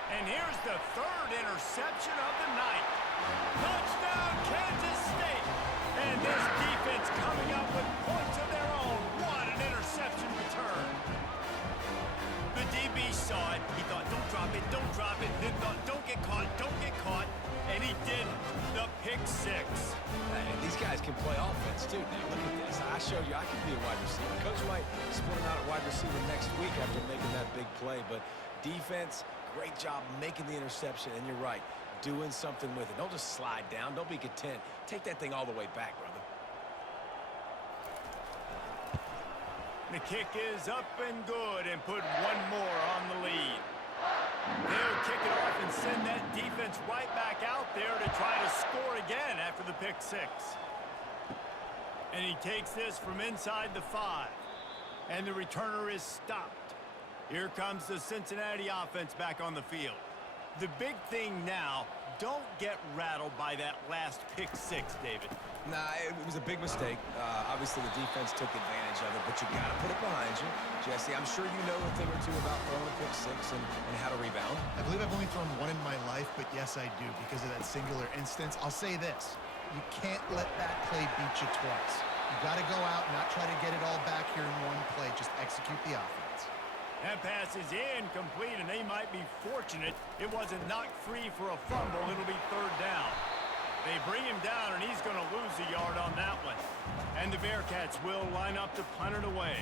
And here's the 3rd interception of the night. Touchdown, Kansas State. And this defense coming up with points of their own. What an interception return. The DB saw it. He thought, don't drop it, don't drop it. Then thought, don't get caught, don't get caught. And he did the pick 6. And these guys can play offense, too. Now, look at this. I showed you I can be a wide receiver. Coach might split him out at wide receiver next week after making that big play. But defense, great job making the interception. And you're right, doing something with it. Don't just slide down. Don't be content. Take that thing all the way back, brother. The kick is up and good, and put one more on the lead. They'll kick it off and send that defense right back out there to try to score again after the pick 6. And he takes this from inside the 5. And the returner is stopped. Here comes the Cincinnati offense back on the field. The big thing now, don't get rattled by that last pick 6, David. Nah, it was a big mistake. Obviously, the defense took advantage of it, but you got to put it behind you. Jesse, I'm sure you know a thing or two about throwing a pick 6 and how to rebound. I believe I've only thrown one in my life, but yes, I do because of that singular instance. I'll say this. You can't let that play beat you twice. You got to go out and not try to get it all back here in one play. Just execute the offense. That pass is incomplete, and they might be fortunate it wasn't knocked free for a fumble. It'll be 3rd down. They bring him down, and he's going to lose a yard on that one. And the Bearcats will line up to punt it away.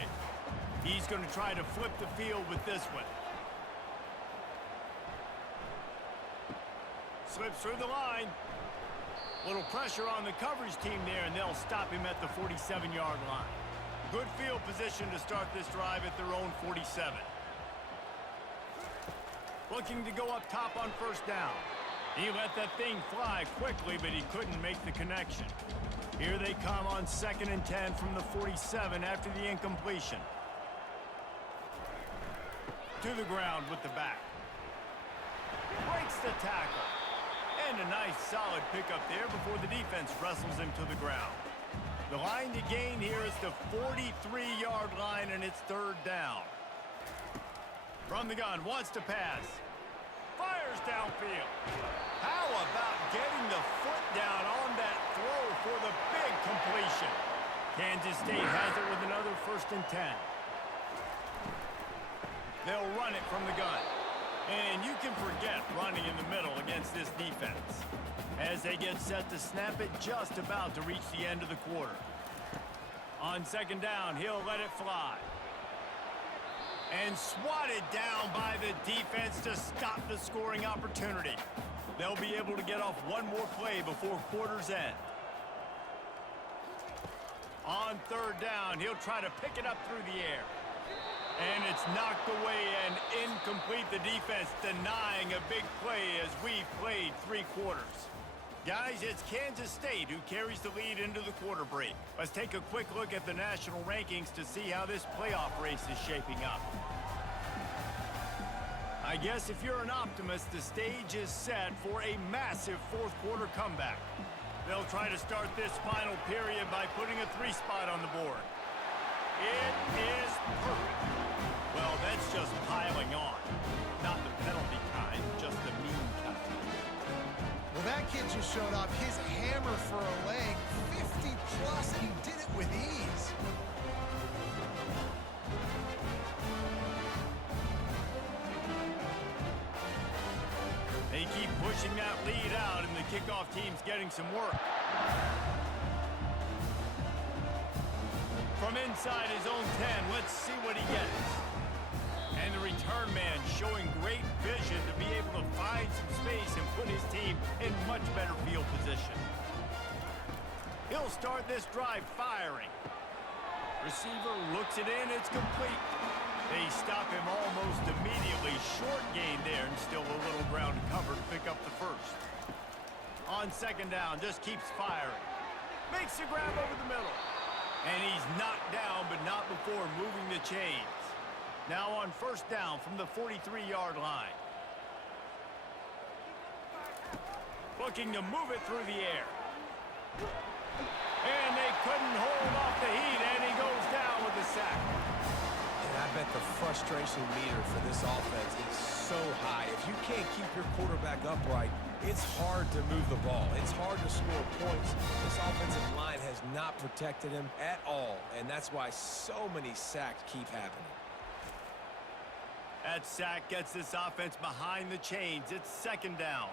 He's going to try to flip the field with this one. Slips through the line. Little pressure on the coverage team there, and they'll stop him at the 47-yard line. Good field position to start this drive at their own 47. Looking to go up top on 1st down. He let that thing fly quickly, but he couldn't make the connection. Here they come on 2nd and 10 from the 47 after the incompletion. To the ground with the back. Breaks the tackle. And a nice solid pickup there before the defense wrestles him to the ground. The line to gain here is the 43-yard line, and it's 3rd down. From the gun, wants to pass. Fires downfield. How about getting the foot down on that throw for the big completion? Kansas State has it with another 1st and 10. They'll run it from the gun. And you can forget running in the middle against this defense. as they get set to snap it just about to reach the end of the quarter. On second down, he'll let it fly. And swatted down by the defense to stop the scoring opportunity. They'll be able to get off one more play before quarter's end. On third down, he'll try to pick it up through the air. And it's knocked away and incomplete. The defense denying a big play as we've played 3 quarters. Guys, it's Kansas State who carries the lead into the quarter break. Let's take a quick look at the national rankings to see how this playoff race is shaping up. I guess if you're an optimist, the stage is set for a massive fourth quarter comeback. They'll try to start this final period by putting a 3 spot on the board. It is perfect. Well, that's just piling on. Not the penalty kind, just the mean kind. Well, that kid just showed off his hammer for a leg, 50 plus, and he did it with ease. They keep pushing that lead out, and the kickoff team's getting some work. From inside his own 10, let's see what he gets. And the return man showing great vision to be able to find some space and put his team in much better field position. He'll start this drive firing. Receiver looks it in, it's complete. They stop him almost immediately. Short gain there and still a little ground to cover to pick up the first. On second down, just keeps firing. Makes the grab over the middle. And he's knocked down, but not before moving the chains. Now on first down from the 43-yard line. Looking to move it through the air. And they couldn't hold off the heat, and he goes down with the sack. And I bet the frustration meter for this offense is so high. If you can't keep your quarterback upright, it's hard to move the ball. It's hard to score points. This offensive line has not protected him at all, and that's why so many sacks keep happening. That sack gets this offense behind the chains. It's second down.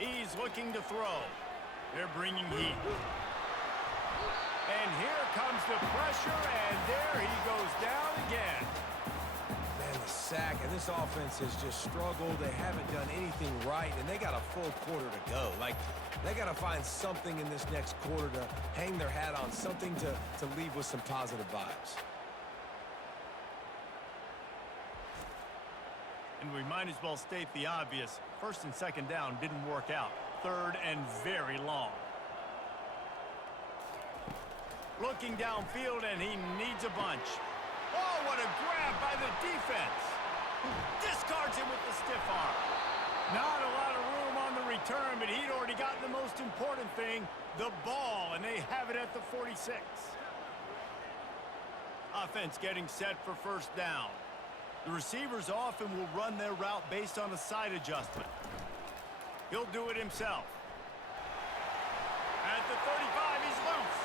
He's looking to throw. They're bringing heat. And here comes the pressure, and there he goes down again. Man, the sack, and this offense has just struggled. They haven't done anything right, and they got a full quarter to go. Like, they got to find something in this next quarter to hang their hat on, something to leave with some positive vibes. And we might as well state the obvious. First and second down didn't work out. Third and very long. Looking downfield, and he needs a bunch. Oh, what a grab by the defense. Discards him with the stiff arm. Not a lot of room on the return, but he'd already gotten the most important thing, the ball, and they have it at the 46. Offense getting set for first down. The receivers often will run their route based on a side adjustment. He'll do it himself. At the 35, he's loose.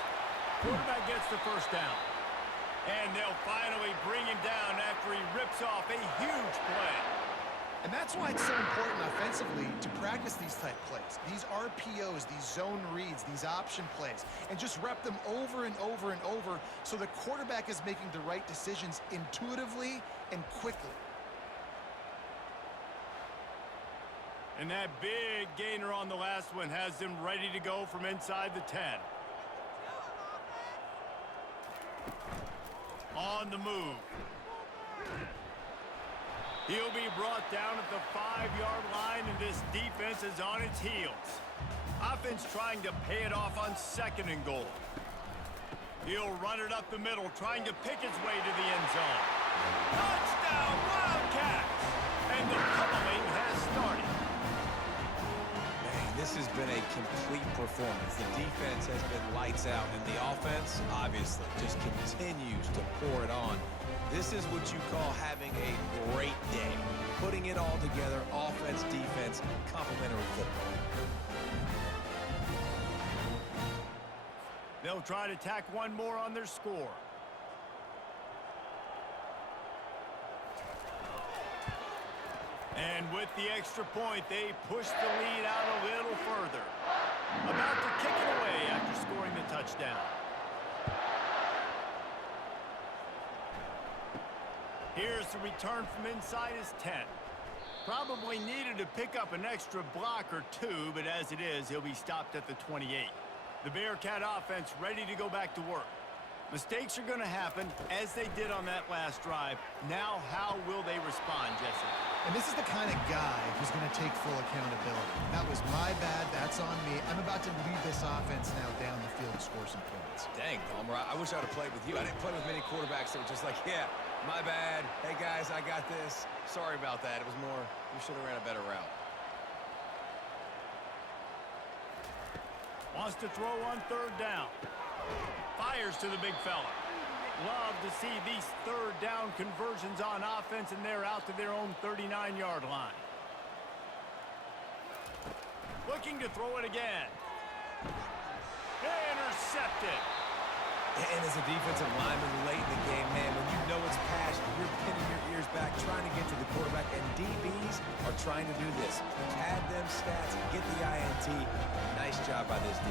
Quarterback gets the first down. And they'll finally bring him down after he rips off a huge play. And that's why it's so important offensively to practice these type plays, these RPOs, these zone reads, these option plays, and just rep them over and over and over so the quarterback is making the right decisions intuitively and quickly. And that big gainer on the last one has them ready to go from inside the 10. On the move. He'll be brought down at the 5-yard line, and this defense is on its heels. Offense trying to pay it off on second and goal. He'll run it up the middle, trying to pick his way to the end zone. Touchdown, Wildcats! And the pummeling has started. Man, this has been a complete performance. The defense has been lights out, and the offense, obviously, just continues to pour it on. This is what you call having a great day. Putting it all together, offense, defense, complementary football. They'll try to tack one more on their score. And with the extra point, they push the lead out a little further. About to kick it away after scoring the touchdown. Here's the return from inside his 10. Probably needed to pick up an extra block or two, but as it is, he'll be stopped at the 28. The Bearcat offense ready to go back to work. Mistakes are going to happen, as they did on that last drive. Now, how will they respond, Jesse? And this is the kind of guy who's going to take full accountability. That was my bad. That's on me. I'm about to lead this offense now down the field and score some points. Dang, Palmer, I wish I would have played with you. I didn't play with many quarterbacks that were just like, yeah, my bad. Hey, guys, I got this. Sorry about that. It was more, we should have ran a better route. Wants to throw on third down. Fires to the big fella. Love to see these third down conversions on offense, and they're out to their own 39-yard line. Looking to throw it again. Intercepted. And as a defensive lineman late in the game, man, when you know it's past, you're pinning your ears back, trying to get to the quarterback, and DBs are trying to do this. Pad them stats, get the INT. Nice job by this D.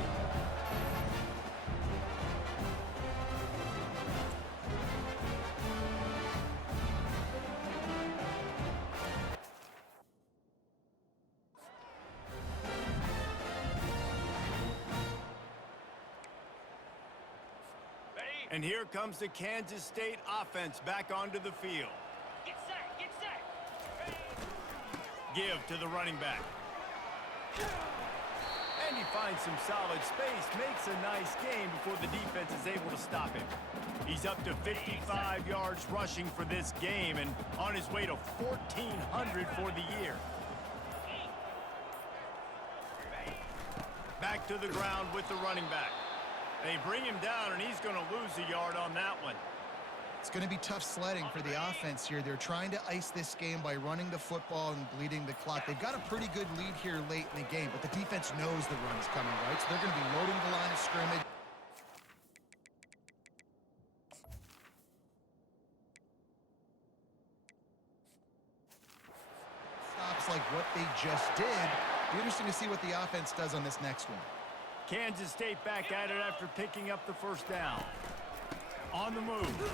And here comes the Kansas State offense back onto the field. Get set, get set. Give to the running back. And he finds some solid space, makes a nice game before the defense is able to stop him. He's up to 55 yards rushing for this game and on his way to 1,400 for the year. Back to the ground with the running back. They bring him down, and he's going to lose a yard on that one. It's going to be tough sledding for the offense here. They're trying to ice this game by running the football and bleeding the clock. They've got a pretty good lead here late in the game, but the defense knows the run's coming, right? So they're going to be loading the line of scrimmage. Stops like what they just did. Be interesting to see what the offense does on this next one. Kansas State back at it after picking up the first down. On the move.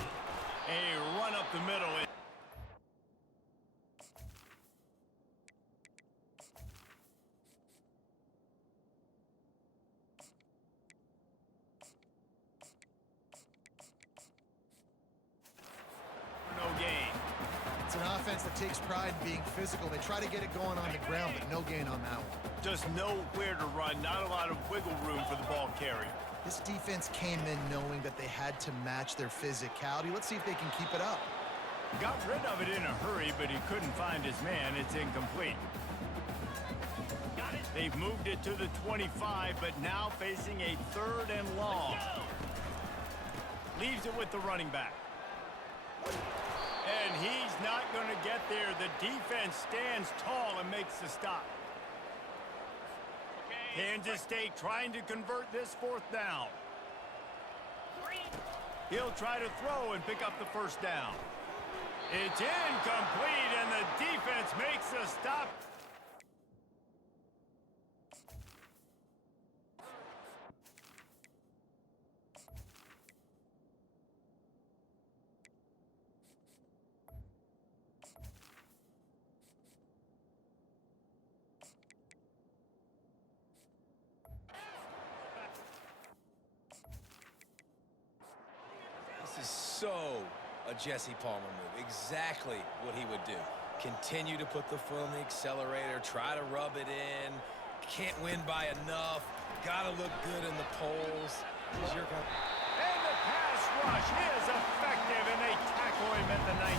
A run up the middle. No gain. It's an offense that takes pride in being physical. They try to get it going on the ground, but no gain on that one. Just nowhere to run. Not a lot of wiggle room for the ball carrier. This defense came in knowing that they had to match their physicality. Let's see if they can keep it up. Got rid of it in a hurry, but he couldn't find his man. It's incomplete. Got it. They've moved it to the 25, but now facing a third and long. Leaves it with the running back. And he's not going to get there. The defense stands tall and makes the stop. Kansas State trying to convert this fourth down. He'll try to throw and pick up the first down. It's incomplete, and the defense makes the stop. So a Jesse Palmer move. Exactly what he would do. Continue to put the foot on the accelerator, try to rub it in. Can't win by enough. Gotta look good in the polls. And the pass rush is effective, and they tackle him at the 19.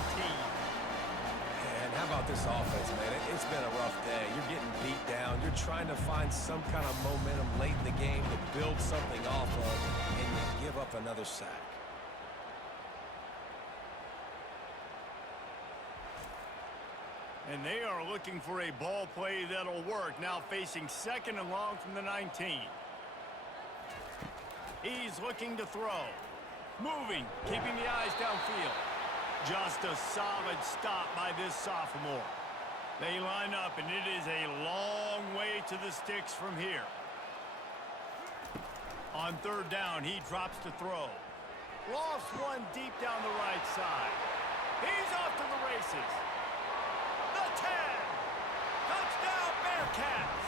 And how about this offense, man? It's been a rough day. You're getting beat down. You're trying to find some kind of momentum late in the game to build something off of, and you give up another sack. And they are looking for a ball play that'll work. Now facing second and long from the 19. He's looking to throw. Moving, keeping the eyes downfield. Just a solid stop by this sophomore. They line up, and it is a long way to the sticks from here. On third down, he drops to throw. Lofts one deep down the right side. He's off to the races. The 10. Touchdown, Bearcats.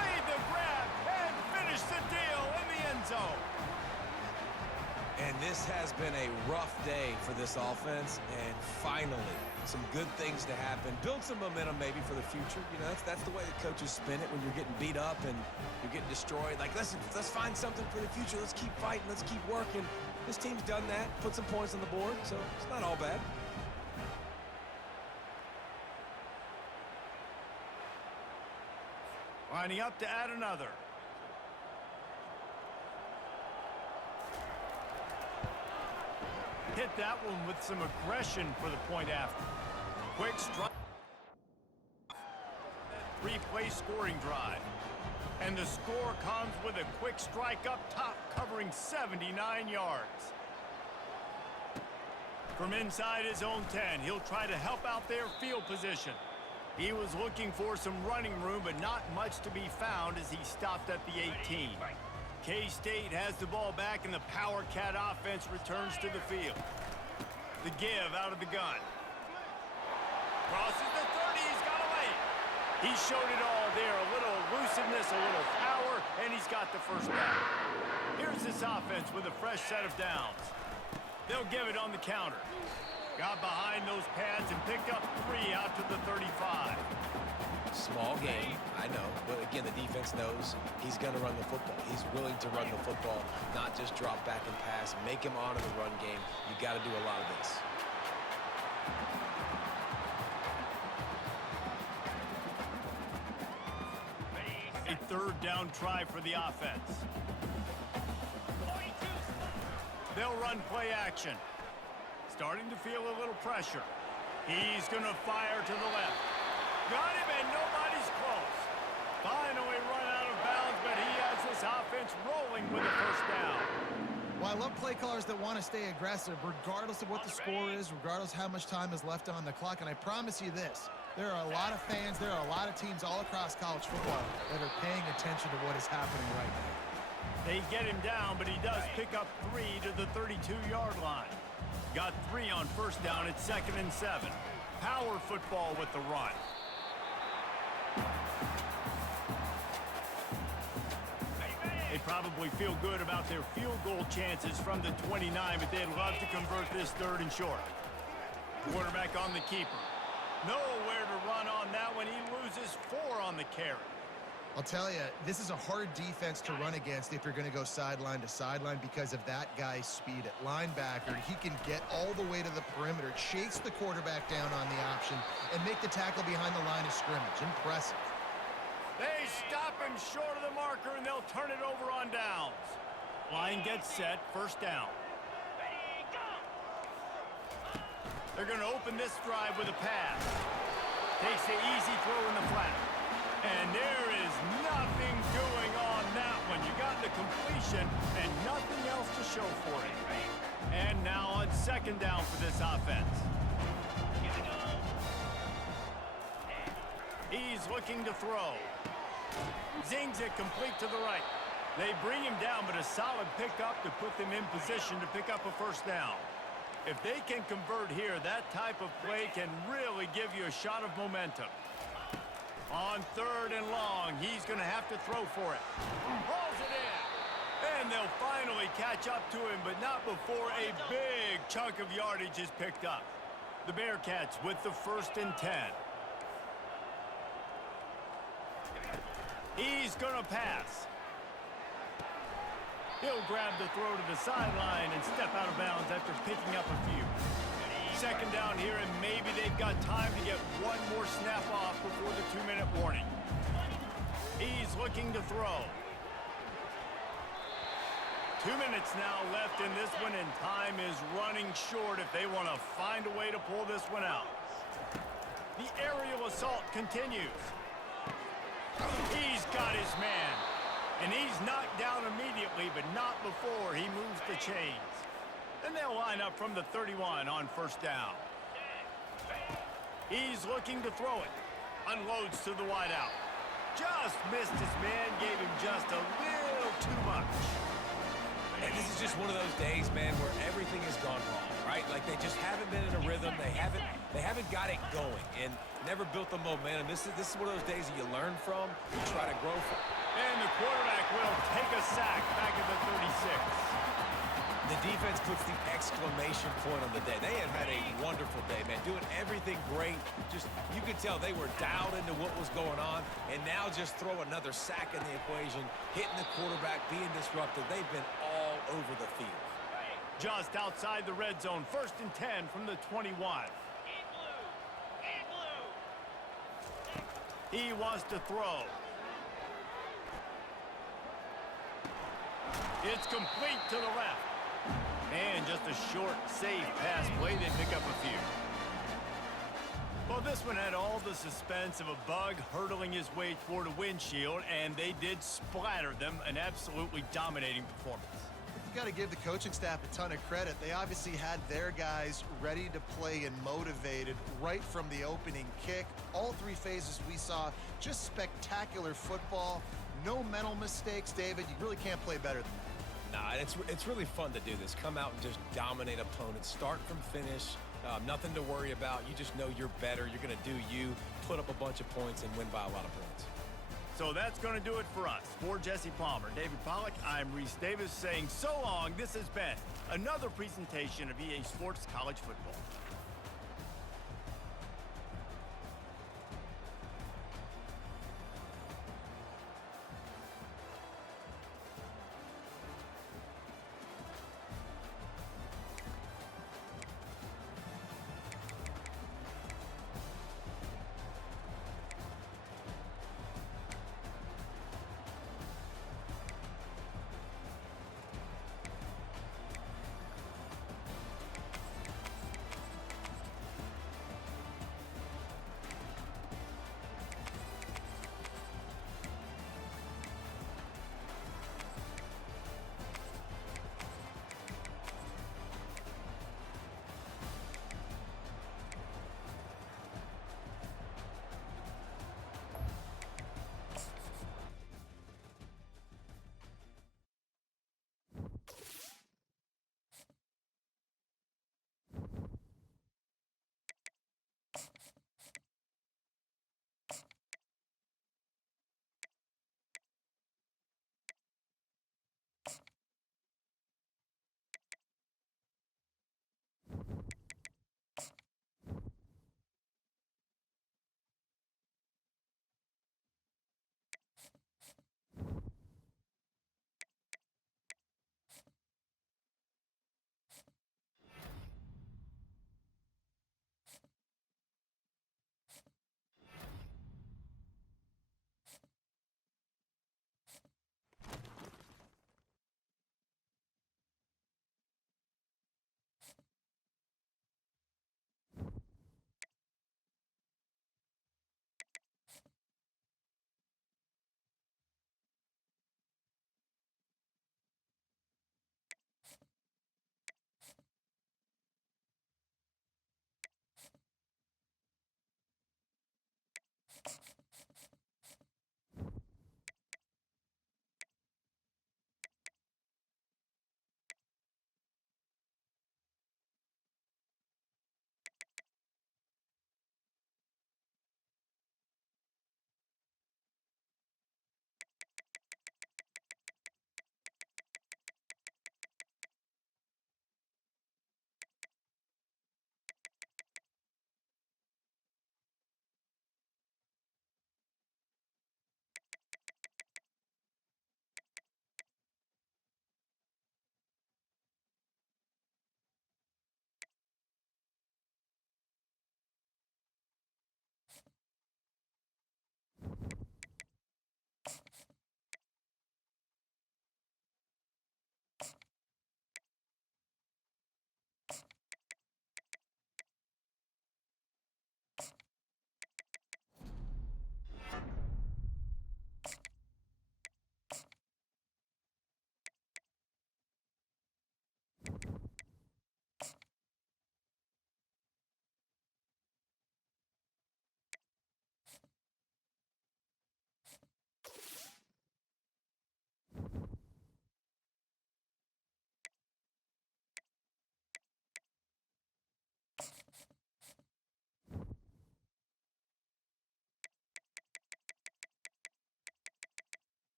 Made the grab and finished the deal in the end zone. And this has been a rough day for this offense, and finally, some good things to happen. Build some momentum maybe for the future. You know, that's the way the coaches spin it when you're getting beat up and you're getting destroyed. Like, listen, let's find something for the future. Let's keep fighting. Let's keep working. This team's done that, put some points on the board, so it's not all bad. Lining up to add another. Hit that one with some aggression for the point after. Quick strike. Three-play scoring drive. And the score comes with a quick strike up top covering 79 yards. From inside his own 10, he'll try to help out their field position. He was looking for some running room, but not much to be found as he stopped at the 18. K-State has the ball back, and the Power Cat offense returns to the field. The give out of the gun. Crosses the 30, he's got away. He showed it all there, a little elusiveness, a little power, and he's got the first down. Here's this offense with a fresh set of downs. They'll give it on the counter. Got behind those pads and picked up 3 out to the 35. Small game, I know, but again, the defense knows he's going to run the football. He's willing to run the football, not just drop back and pass, make him honor the run game. You got to do a lot of this. A third down try for the offense. They'll run play action. Starting to feel a little pressure. He's going to fire to the left. Got him, and nobody's close. Finally run out of bounds, but he has this offense rolling with a first down. Well, I love play callers that want to stay aggressive, regardless of what the score is, regardless how much time is left on the clock. And I promise you this, there are a lot of fans, there are a lot of teams all across college football that are paying attention to what is happening right now. They get him down, but he does pick up 3 to the 32-yard line. Got 3 on first down at 2nd and 7. Power football with the run. They probably feel good about their field goal chances from the 29, but they'd love to convert this 3rd and short. Quarterback on the keeper. Nowhere to run on that one. He loses 4 on the carry. I'll tell you, this is a hard defense to run against if you're going to go sideline to sideline because of that guy's speed at linebacker. He can get all the way to the perimeter, chase the quarterback down on the option, and make the tackle behind the line of scrimmage. Impressive. They stop him short of the marker, and they'll turn it over on downs. Line gets set, first down. They're going to open this drive with a pass. Takes the easy throw in the flat. And there is nothing doing on that one. You got the completion and nothing else to show for it. And now on 2nd down for this offense. He's looking to throw. Zings it complete to the right. They bring him down, but a solid pickup to put them in position to pick up a first down. If they can convert here, that type of play can really give you a shot of momentum. On 3rd and long, he's going to have to throw for it. Hauls it in. And they'll finally catch up to him, but not before a big chunk of yardage is picked up. The Bearcats with the 1st and 10. He's going to pass. He'll grab the throw to the sideline and step out of bounds after picking up a few. 2nd down here, and maybe they've got time to get one more snap off before the 2-minute warning. He's looking to throw. 2 minutes now left in this one, and time is running short if they want to find a way to pull this one out. The aerial assault continues. He's got his man, and he's knocked down immediately, but not before he moves the chains. And they'll line up from the 31 on first down. He's looking to throw it. Unloads to the wideout. Just missed his man, gave him just a little too much. And this is just one of those days, man, where everything has gone wrong, right? Like they just haven't been in a rhythm. They haven't got it going and never built the momentum. This is one of those days that you learn from, you try to grow from. And the quarterback will take a sack back at the 36. The defense puts the exclamation point on the day. They have had a wonderful day, man, doing everything great. Just, you could tell they were dialed into what was going on, and now just throw another sack in the equation, hitting the quarterback, being disruptive. They've been all over the field. Just outside the red zone, 1st and 10 from the 21. He wants to throw. It's complete to the left. And just a short, safe pass play. They pick up a few. Well, this one had all the suspense of a bug hurtling his way toward a windshield, and they did splatter them. An absolutely dominating performance. You got to give the coaching staff a ton of credit. They obviously had their guys ready to play and motivated right from the opening kick. All 3 phases we saw, just spectacular football. No mental mistakes, David. You really can't play better than that. Nah, it's really fun to do this. Come out and just dominate opponents. Start from finish. Nothing to worry about. You just know you're better. You're going to do you, put up a bunch of points, and win by a lot of points. So that's going to do it for us. For Jesse Palmer, David Pollack, I'm Reese Davis saying so long. This has been another presentation of EA Sports College Football.